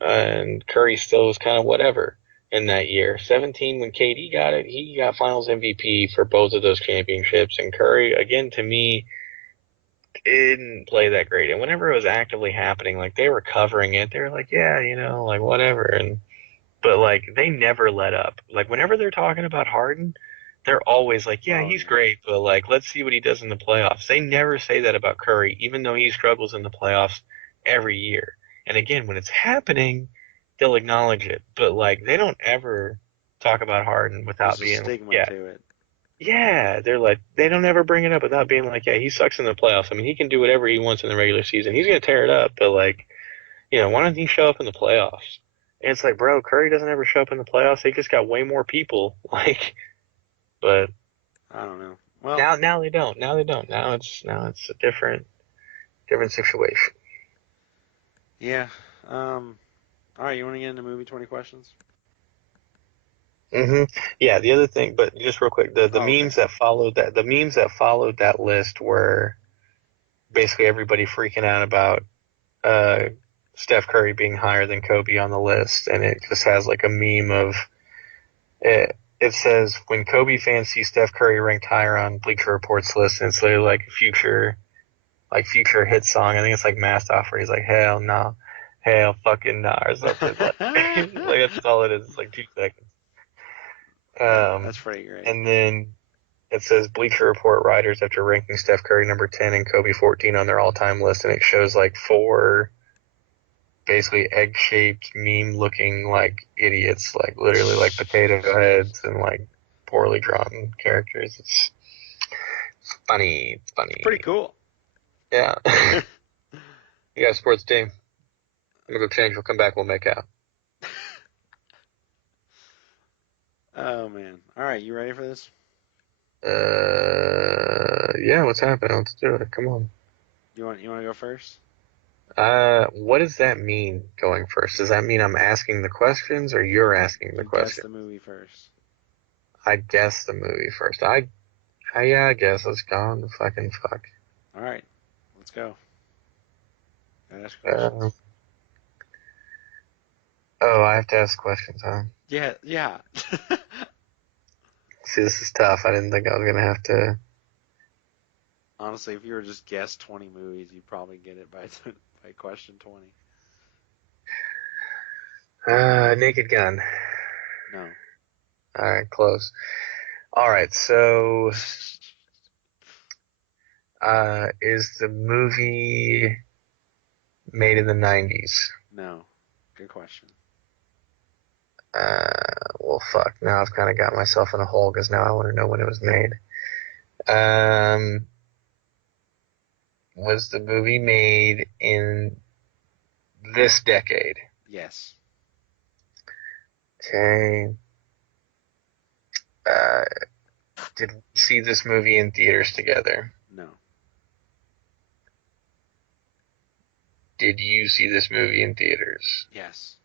And Curry still was kind of whatever in that year. 17 when KD got it, he got Finals MVP for both of those championships. And Curry, again, to me, didn't play that great. And whenever it was actively happening, like they were covering it, they were like, yeah, like whatever. And but like they never let up. Like whenever they're talking about Harden, they're always like, yeah, Oh he's yeah, great, but like let's see what he does in the playoffs. They never say that about Curry, even though he struggles in the playoffs every year. And again, when it's happening, they'll acknowledge it, but like they don't ever talk about Harden without there's a being like, stigma yeah, to it. yeah. They're like they don't ever bring it up without being like, yeah, he sucks in the playoffs. I mean, he can do whatever he wants in the regular season. He's gonna tear it up, but like why don't he show up in the playoffs? And it's like, bro, Curry doesn't ever show up in the playoffs. They just got way more people. Like, but I don't know. Well, now they don't. Now they don't. Now it's a different situation. yeah. All right, you want to get into movie 20 questions? hmm Yeah. The other thing, but just real quick, the Oh, okay. memes that followed that list were basically everybody freaking out about uh Steph Curry being higher than Kobe on the list, and it just has like a meme of it. It says when Kobe fans see Steph Curry ranked higher on Bleacher Report's list, and it's literally like a future hit song. I think it's like Masked Off, where he's like, "Hell no, hell fucking no," or something. Like, like that's all it is. It's like 2 seconds. That's pretty great. And then it says Bleacher Report writers after ranking Steph Curry number 10 and Kobe 14 on their all-time list, and it shows like four basically egg-shaped meme-looking like idiots, like literally like potato heads and like poorly drawn characters. It's funny. It's funny. Pretty cool. Yeah. You got a sports team. I'm gonna go change. We'll come back. We'll make out. Oh man. All right, you ready for this? Yeah. What's happening? Let's do it. Come on. You want to go first? What does that mean going first? Does that mean I'm asking the questions or you're asking the You guess questions? the movie first. I guess the movie first. Yeah, I guess. Let's go on the fucking fuck. All right, let's go. Ask Uh, questions. oh, I have to ask questions, huh? Yeah, yeah. See, this is tough. I didn't think I was gonna have to. Honestly, if you were just guess 20 movies, you'd probably get it by by question 20. Naked Gun. No. All right, close. All right, so is the movie made in the 90s? No. Good question. Well, fuck. Now I've kind of got myself in a hole because now I want to know when it was made. Um, was the movie made in this decade? Yes. Okay. Uh, did we see this movie in theaters together? No. Did you see this movie in theaters? Yes.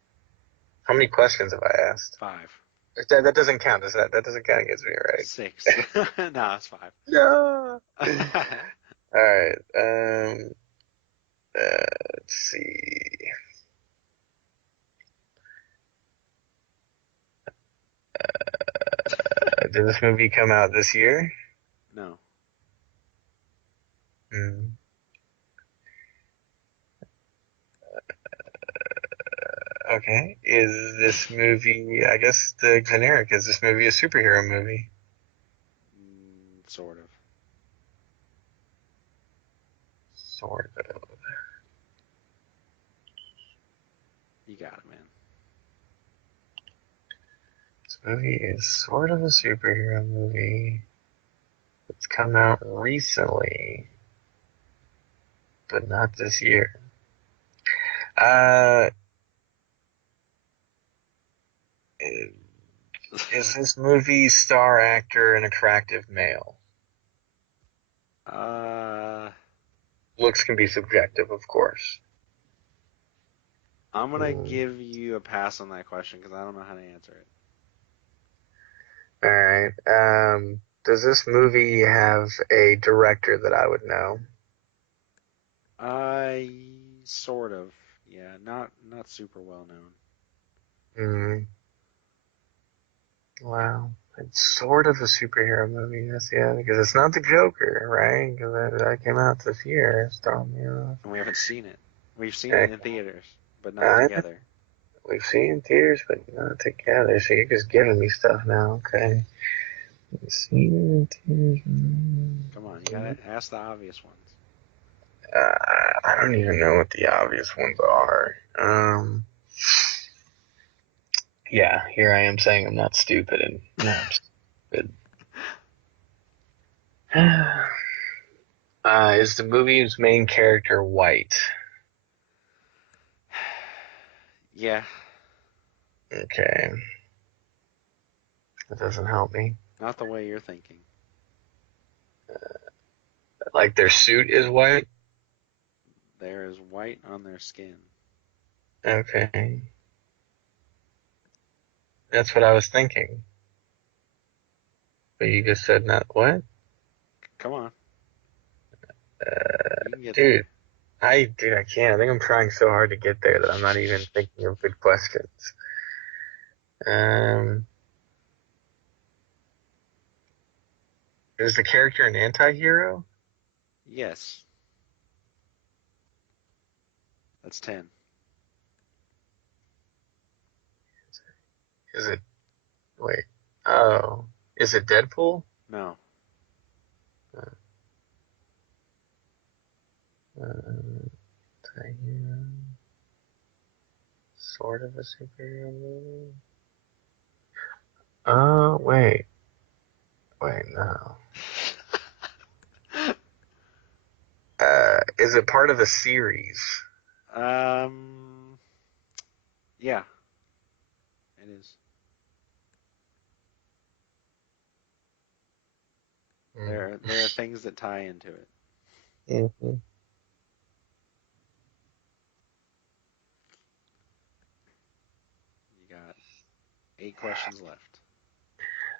How many questions have I asked? 5. That doesn't count. That doesn't count against me, right? 6. No, it's 5. No. All right. Let's see. Did this movie come out this year? No. Hmm. Okay. Is this movie? I guess the generic is this movie a superhero movie? Sort of. Sort of. You got it, man. This movie is sort of a superhero movie. It's come out recently, but not this year. Uh, is this movie star actor an attractive male? uh, Looks can be subjective, of course. I'm gonna Mm, give you a pass on that question because I don't know how to answer it. all right. Does this movie have a director that I would know? Sort of. Yeah, not super well known. Mm, wow. It's sort of a superhero movie, yes, yeah, because it's not the Joker, right? Because that came out this year. It's throwing me off. And we haven't seen it. We've seen Okay. it in theaters, but not I together. We've seen tears, but not together. So you're just giving me stuff now, okay? We've seen tears. Come on, you gotta ask the obvious ones. I don't even know what the obvious ones are. Yeah, here I am saying I'm not stupid, and no, I'm stupid. Is the movie's main character white? Yeah, Okay, that doesn't help me. not the way you're thinking. Like their suit is white? There is white on their skin. Okay, that's what I was thinking. But you just said not what? Come on, Uh, you can get dude, there. Dude, I can't. I think I'm trying so hard to get there that I'm not even thinking of good questions. Um, is the character an anti-hero? Yes, that's 10. Is it, wait, oh, is it Deadpool? No. Anti-hero, sort of a superhero movie? Oh, wait, no. Is it part of a series? Um, yeah, it is. There are things that tie into it. Mm-hmm. You got 8 questions left.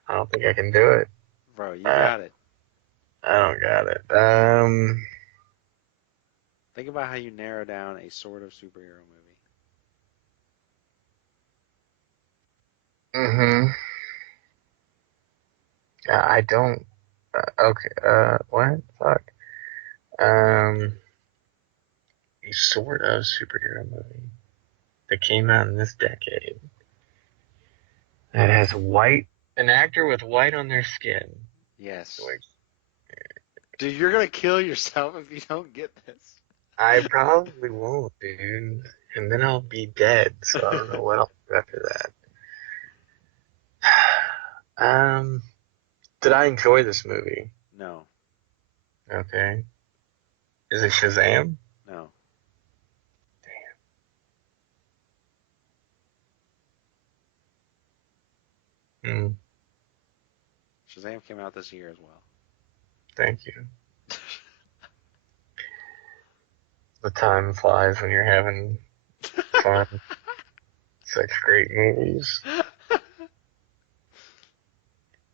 I don't think I can do it. Bro, you Uh, got it. I don't got it. Think about how you narrow down a sort of superhero movie. Mm-hmm. I don't. Okay. What? Fuck. Um, a sort of superhero movie that came out in this decade that has an actor with white on their skin. Yes. Like, Dude, you're gonna kill yourself if you don't get this. I probably won't, dude. And then I'll be dead, so I don't know what I'll do after that. Did I enjoy this movie? No, Okay. Is it Shazam? no. Hmm. Shazam came out this year as well. Thank you. The time flies when you're having fun. Such great movies.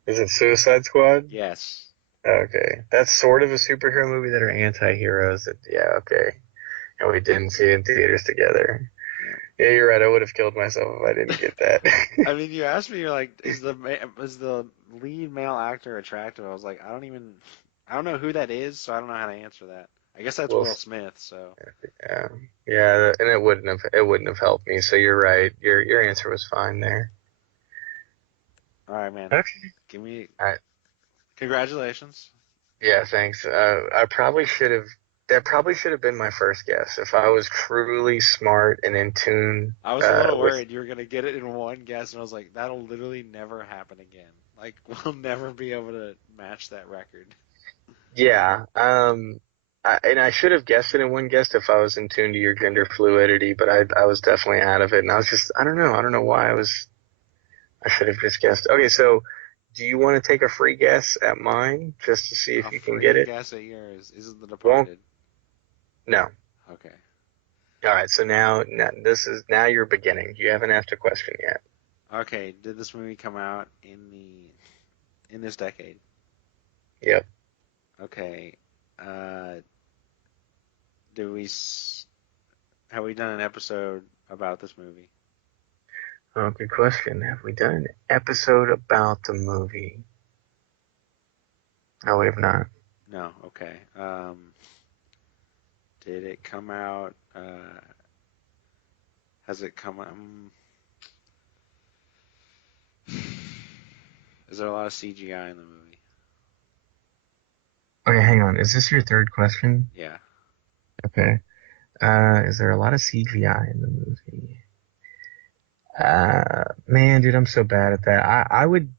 Is it Suicide Squad? Yes. Okay. That's sort of a superhero movie that are anti-heroes. Yeah, okay. And we didn't see it in theaters together. Yeah. Yeah, you're right. I would have killed myself if I didn't get that. I mean, you asked me, you're like, is the lead male actor attractive? I was like, I don't know who that is, so I don't know how to answer that. I guess that's Well, Will Smith. So, yeah, yeah, and it wouldn't have helped me. So you're right. Your answer was fine there. all right, man. Okay. Give me All right. congratulations. Yeah, thanks. I probably should have. That probably should have been my first guess. If I was truly smart and in tune I was a little with, worried you were gonna get it in one guess, and I was like, that'll literally never happen again. Like, we'll never be able to match that record. yeah. And I should have guessed it in one guess if I was in tune to your gender fluidity, but I was definitely out of it, and I don't know why I should have just guessed. Okay, so do you want to take a free guess at mine just to see A if you can get free it? guess at yours. Is it The Won't Departed? no. Okay. All right, so now you're beginning. You haven't asked a question yet. Okay. Did this movie come out in this decade? Yep. Okay. Uh, do we s- have we done an episode about this movie? Oh, good question. Have we done an episode about the movie? No, we have not. No. Okay. Did it come out? Has it come out? Is there a lot of CGI in the movie? Okay, hang on. Is this your third question? Yeah. Okay. Is there a lot of CGI in the movie? Man, dude, I'm so bad at that. I would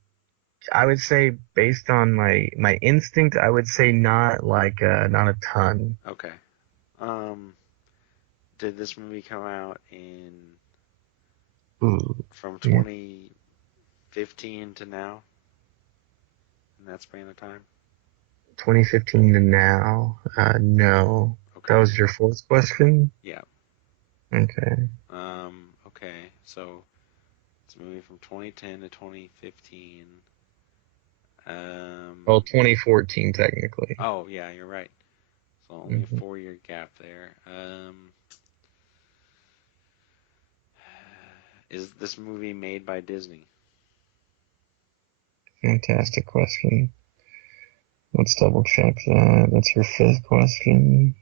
say based on my instinct, I would say not a ton. Okay. Um, did this movie come out Ooh, from yeah. 2015 to now in that span of time? 2015 to now. No. That Okay. was your fourth question? Yeah. Okay. Okay. So it's a movie from 2010 to 2015. Well, Um, 2014 technically. oh yeah, you're right. So only a Mhm. 4 year gap there. Is this movie made by Disney? Fantastic question. Let's double check that. That's your fifth question.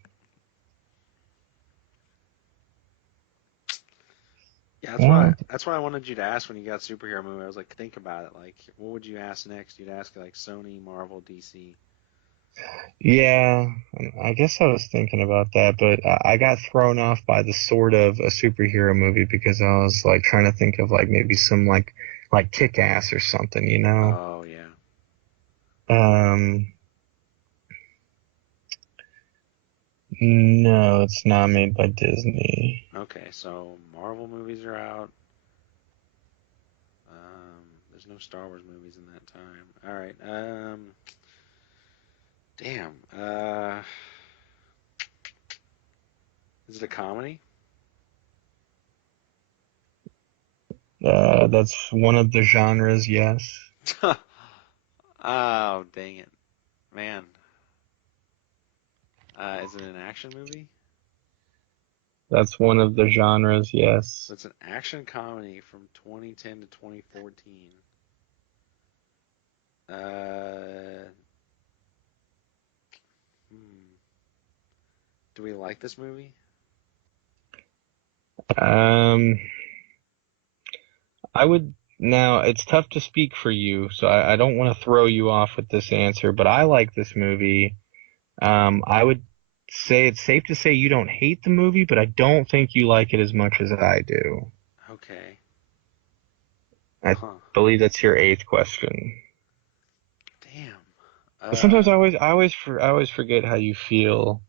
Yeah, Well, that's why I wanted you to ask when you got superhero movie. I was like, think about it. Like, what would you ask next? You'd ask like Sony, Marvel, DC. yeah, I guess I was thinking about that, but I got thrown off by the sort of a superhero movie because I was like trying to think of like maybe some like Kick-Ass or something, you know? Oh yeah. Um, no, it's not made by Disney. Okay, so Marvel movies are out. There's no Star Wars movies in that time. All right. Damn. Is it a comedy? That's one of the genres, yes. Oh, dang it, man. Is it an action movie? That's one of the genres, So yes. it's an action comedy from 2010 to 2014. Uh, hmm. Do we like this movie? Um, I would now, it's tough to speak for you, so I don't want to throw you off with this answer, but I like this movie. I would say it's safe to say you don't hate the movie, but I don't think you like it as much as I do. Okay. I Huh. believe that's your eighth question. Damn. But sometimes Uh, I always forget how you feel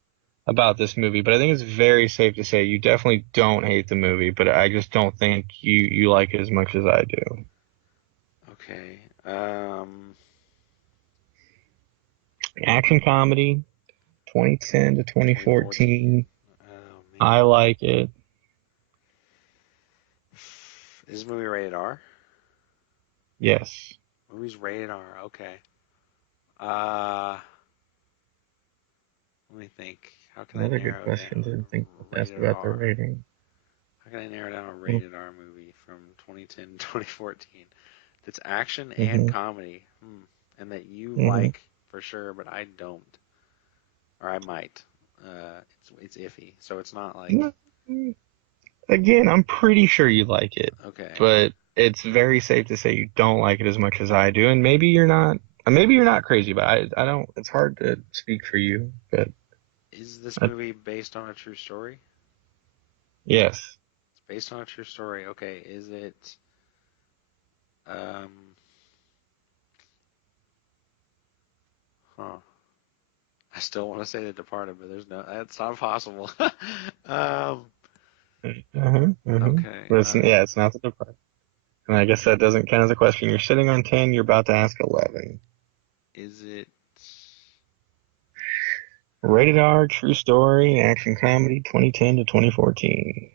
about this movie, but I think it's very safe to say you definitely don't hate the movie, but I just don't think you like it as much as I do. okay. Action comedy, 2010 to 2014. 2014. Oh I man. like it. Is this movie rated R? Yes. Movie's rated R. Okay. Uh, Let me think. How can I Another good narrow question. down Didn't think to ask rated about the R? rating. How can I narrow down a rated R movie from 2010 to 2014 that's action and Mm-hmm. comedy, and that you Mm-hmm. like for sure, but I don't, or I might. It's iffy, so it's not like Again, I'm pretty sure you like it, okay. but it's very safe to say you don't like it as much as I do, and maybe you're not crazy, but I don't. It's hard to speak for you, but Is this I, movie based on a true story? yes. It's based on a true story. Okay, is it? Um, huh. I still want to say The Departed, but there's no. That's not possible. um, Uh-huh, uh-huh. okay. Listen, yeah, it's not the department. And I guess that doesn't count as a question. You're sitting on 10, you're about to ask 11. Is it? Rated R, true story, action comedy, 2010 to 2014.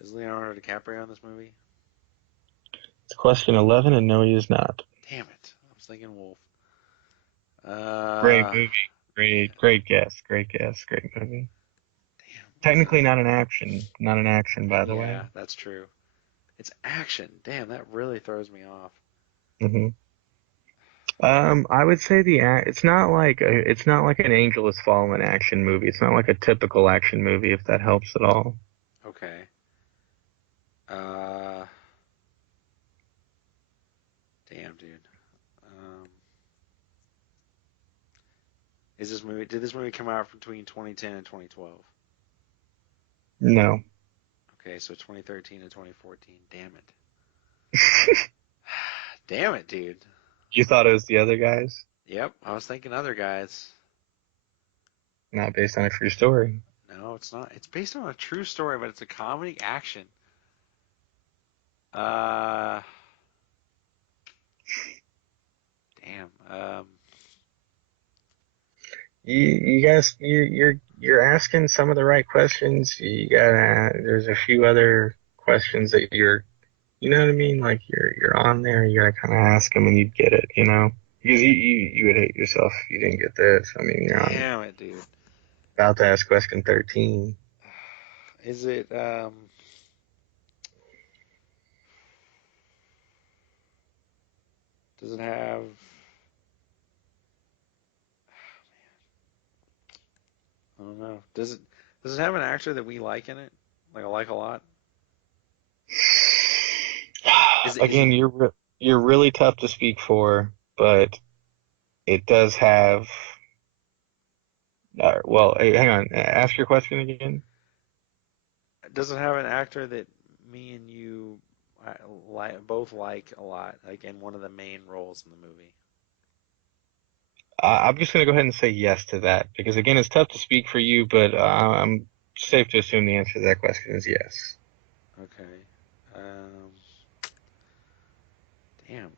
Is Leonardo DiCaprio in this movie? It's question 11, and no, he is not. Damn it! I was thinking Wolf. Great Uh, movie. Great guess. Great guess. Great movie. damn. Technically not an action. Not an action, by the way. Yeah, that's true. It's action. Damn, that really throws me off. hmm I would say it's not like an Angel Has Fallen action movie. It's not like a typical action movie, if that helps at all. Okay. Uh, Damn, dude. Um, is this movie? Did this movie come out between 2010 and 2012? No. Okay, so 2013 and 2014. Damn it. Damn it, dude. You thought it was the other guys? Yep, I was thinking other guys. Not based on a true story. No, it's not. It's based on a true story, but it's a comedy action. Uh, Damn. You guys, you're asking some of the right questions. There's a few other questions that you know what I mean? Like you're on there. You gotta kind of ask them, and you'd get it. You know. Because you would hate yourself if you didn't get this. I mean, you're on Damn it, dude. about to ask question 13. Is it does it have I don't know. Does it have an actor that we like in it? Like I like a lot? Is Again, he you're really tough to speak for, but it does have. Well, hey, hang on. Ask your question again. does it have an actor that me and you like both like a lot, like in one of the main roles in the movie? I'm just gonna go ahead and say yes to that because again, it's tough to speak for you, but I'm safe to assume the answer to that question is yes. Okay. Um, damn.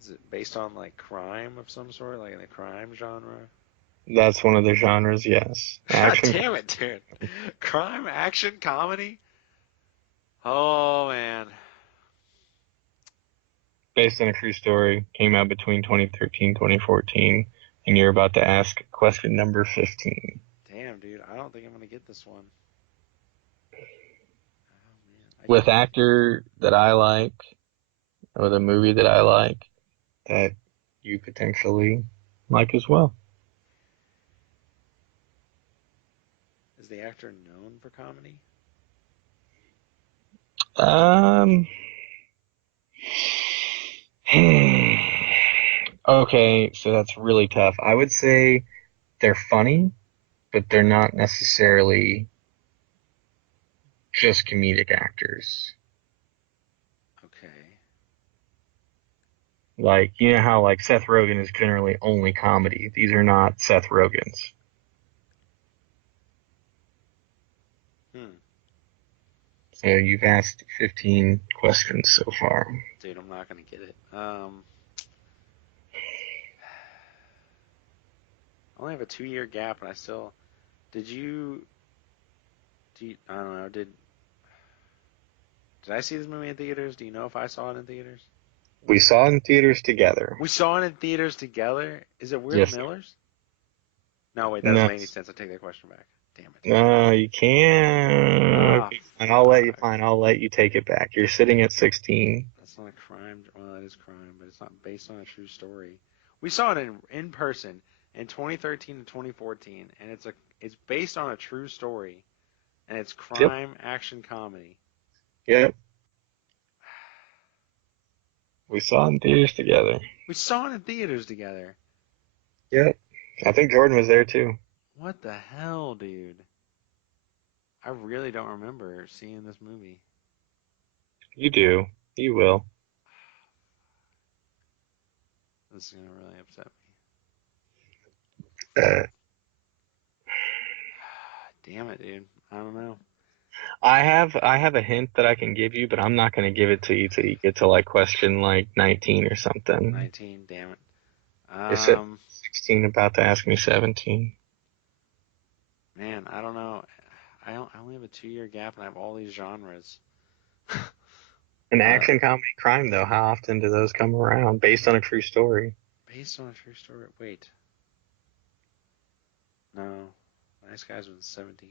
Is it based on like crime of some sort, like in a crime genre? That's one of the genres, yes. God Action damn it, dude. Crime, action, comedy? Oh man. based on a true story came out between 2013 2014, and you're about to ask question number 15. Damn, dude. I don't think I'm gonna get this one. Oh man. I With can't. actor that I like, or the movie that I like, that you potentially like as well. Is the actor known for comedy? Um, okay, so that's really tough. I would say they're funny, but they're not necessarily just comedic actors. Okay. Like, you know how like Seth Rogen is generally only comedy. These are not Seth Rogens. Hmm. So you've asked 15 questions so far. Dude, I'm not gonna get it. I only have a 2 year gap, and I still. Did you? I don't know. Did I see this movie in theaters? Do you know if I saw it in theaters? We saw it in theaters together. We saw it in theaters together. Is it We're the Yes. Millers? No, wait, that doesn't No, make any sense. I take that question back. Damn it. no, you can't. Ah, Okay, fine, I'll let you. fuck. Fine, I'll let you take it back. You're sitting at 16. That's not a crime. Well, that is crime, but it's not based on a true story. We saw it in person in 2013 and 2014, and it's based on a true story, and it's Yep, crime action comedy. yep. We saw it in theaters together. We saw it in theaters together. Yep. I think Jordan was there too. What the hell, dude? I really don't remember seeing this movie. You do. You will. This is gonna really upset me. Uh, Damn it, dude. I don't know. I have a hint that I can give you, but I'm not going to give it to you till you get to like question like 19 or something. 19. Damn it. You're sitting Um, at 16, about to ask me 17. Man, I don't know. I only have a 2 year gap, and I have all these genres. An uh, action comedy crime though, how often do those come around based on a true story? Based on a true story. Wait, no. Nice Guys was 17.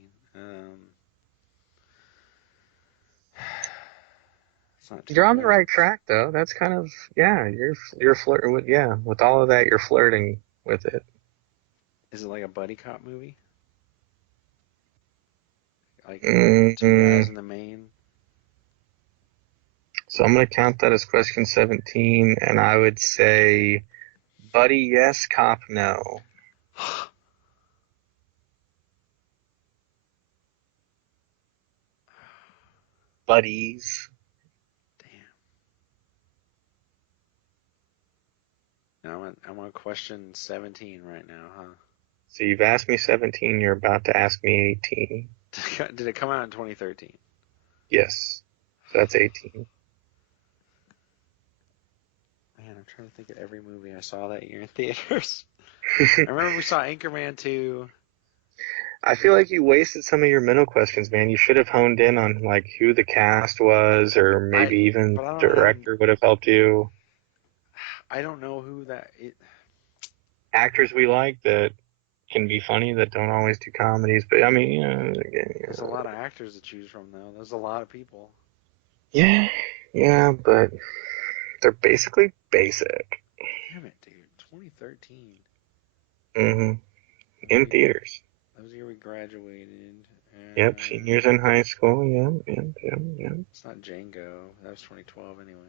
It's not too You're on the bad. right track though. That's kind of yeah. You're flirting with yeah. With all of that, you're flirting with it. Is it like a buddy cop movie? Like two mm guys in the main? So I'm gonna count that as question 17, and I would say, buddy, yes, cop, no. Buddies. Damn. Now I'm on question 17 right now, huh? So you've asked me 17. You're about to ask me 18. Did it come out in 2013? Yes. So that's 18. Man, I'm trying to think of every movie I saw that year in theaters. I remember we saw Anchorman 2. I feel like you wasted some of your middle questions, man. You should have honed in on like who the cast was, or I maybe even but I don't have director would have helped you. I don't know who that. Actors we like that can be funny that don't always do comedies, but I mean, There's a lot of actors to choose from, though. There's a lot of people. yeah, yeah, but they're basically basic. Damn it, dude. 2013. Mm-hmm. That was In the year, theaters. that was the year we graduated. Yep, seniors in high school. Yep, yep, yep, yep. It's not Django. That was 2012 anyway.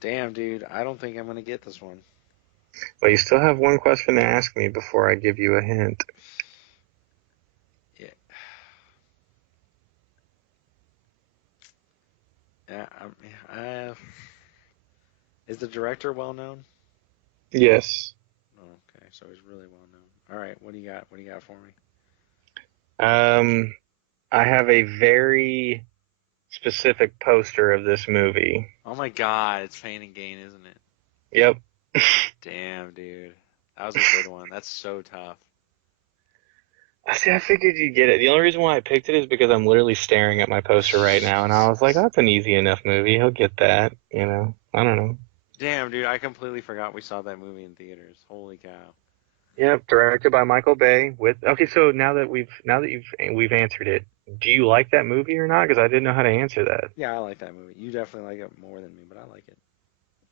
Damn, dude. I don't think I'm gonna get this one. Well, you still have one question to ask me before I give you a hint. Yeah. Yeah. Is the director well known? Yes. Oh, okay, so he's really well known. All right, what do you got? What do you got for me? Um, I have a very specific poster of this movie. Oh my God, it's Pain and Gain, isn't it? Yep. Damn, dude. That was a good one. That's so tough. See, I figured you'd get it. The only reason why I picked it is because I'm literally staring at my poster right now, and I was like, that's an easy enough movie. He'll get that, you know. I don't know. Damn, dude, I completely forgot we saw that movie in theaters. Holy cow. Yep, directed by Michael Bay. Okay, so we've answered it. Do you like that movie or not? Because I didn't know how to answer that. Yeah, I like that movie. You definitely like it more than me, but I like it.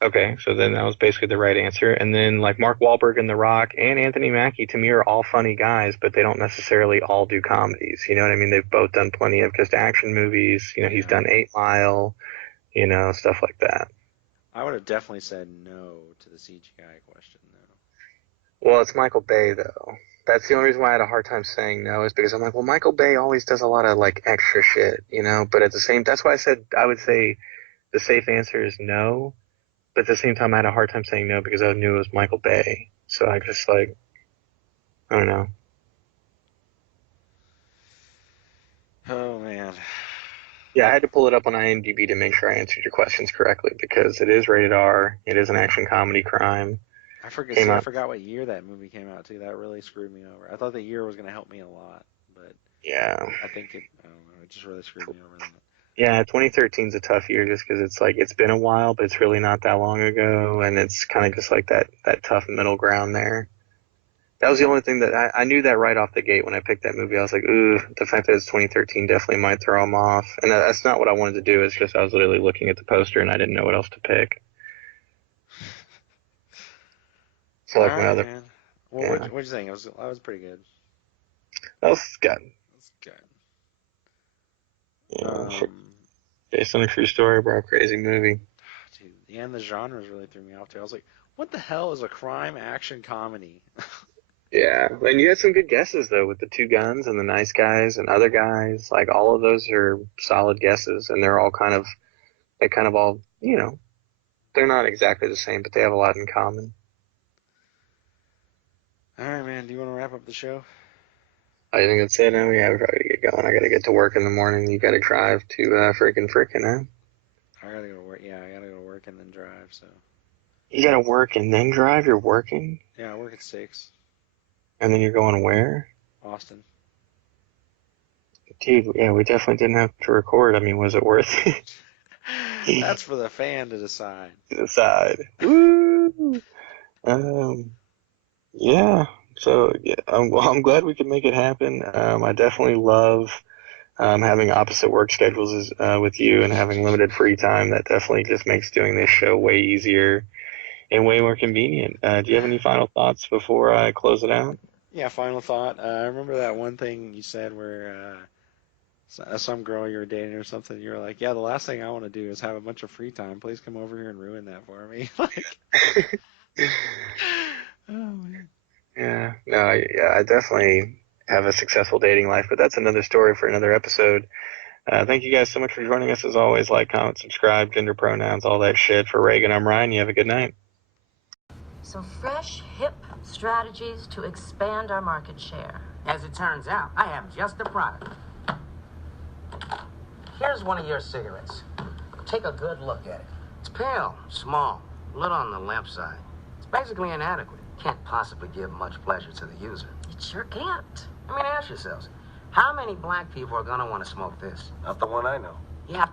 Okay, so then that was basically the right answer. And then like Mark Wahlberg and The Rock and Anthony Mackie to me are all funny guys, but they don't necessarily all do comedies. You know what I mean? They've both done plenty of just action movies. You know, he's Yeah. done 8 Mile, stuff like that. I would have definitely said no to the CGI question, though. Well, it's Michael Bay though. That's the only reason why I had a hard time saying no is because I'm like, well, Michael Bay always does a lot of like extra shit, But at the same, that's why I said I would say the safe answer is no. But at the same time, I had a hard time saying no because I knew it was Michael Bay. So I just like, I don't know. Oh, man. Yeah, I had to pull it up on IMDb to make sure I answered your questions correctly because it is rated R. It is an action comedy crime. I forget. Came See, I out. forgot what year that movie came out too. That really screwed me over. I thought the year was gonna help me a lot, but Yeah. I think it. I don't know. It just really screwed me over. Yeah, 2013 is a tough year just because it's like it's been a while, but it's really not that long ago, and it's kind of just like that tough middle ground there. That was the only thing that I knew that right off the gate when I picked that movie. I was like, ooh, the fact that it's 2013 definitely might throw him off. And that's not what I wanted to do. It's just I was literally looking at the poster and I didn't know what else to pick. So All like my right, other, man. Well, yeah, what'd you think? It was pretty good. that was good. That's good. Yeah, Um, based on a true story, bro. Crazy movie. dude, and the genres really threw me off too. I was like, what the hell is a crime action comedy? Yeah, and you had some good guesses though with the two guns and the nice guys and other guys. Like all of those are solid guesses, and they're all they kind of all, they're not exactly the same, but they have a lot in common. All right, man. Do you want to wrap up the show? I think that's it. Now we have to get going. I gotta get to work in the morning. You gotta drive to frickin', huh? I gotta go to work. Yeah, I gotta go to work and then drive. So You gotta work and then drive. You're working, yeah, I work at 6. and then you're going where? Austin. Dude, yeah, we definitely didn't have to record. I mean, was it worth it? That's for the fan to decide. To decide. Woo! Um, yeah. So yeah, well, I'm glad we could make it happen. I definitely love having opposite work schedules with you and having limited free time. That definitely just makes doing this show way easier and way more convenient. Do you have any final thoughts before I close it out? Yeah, final thought. I remember that one thing you said where some girl you were dating or something, you were like, "Yeah, the last thing I want to do is have a bunch of free time. Please come over here and ruin that for me." Like, oh man. Yeah, no, I definitely have a successful dating life, but that's another story for another episode. Thank you guys so much for joining us as always. Like, comment, subscribe, gender pronouns, all that shit. For Reagan, I'm Ryan. You have a good night. Some fresh, hip strategies to expand our market share. As it turns out, I have just the product. Here's one of your cigarettes. Take a good look at it. It's pale, small, a little on the limp side. It's basically inadequate. Can't possibly give much pleasure to the user. It sure can't. I mean, ask yourselves, how many black people are gonna want to smoke this? Not the one I know. You have to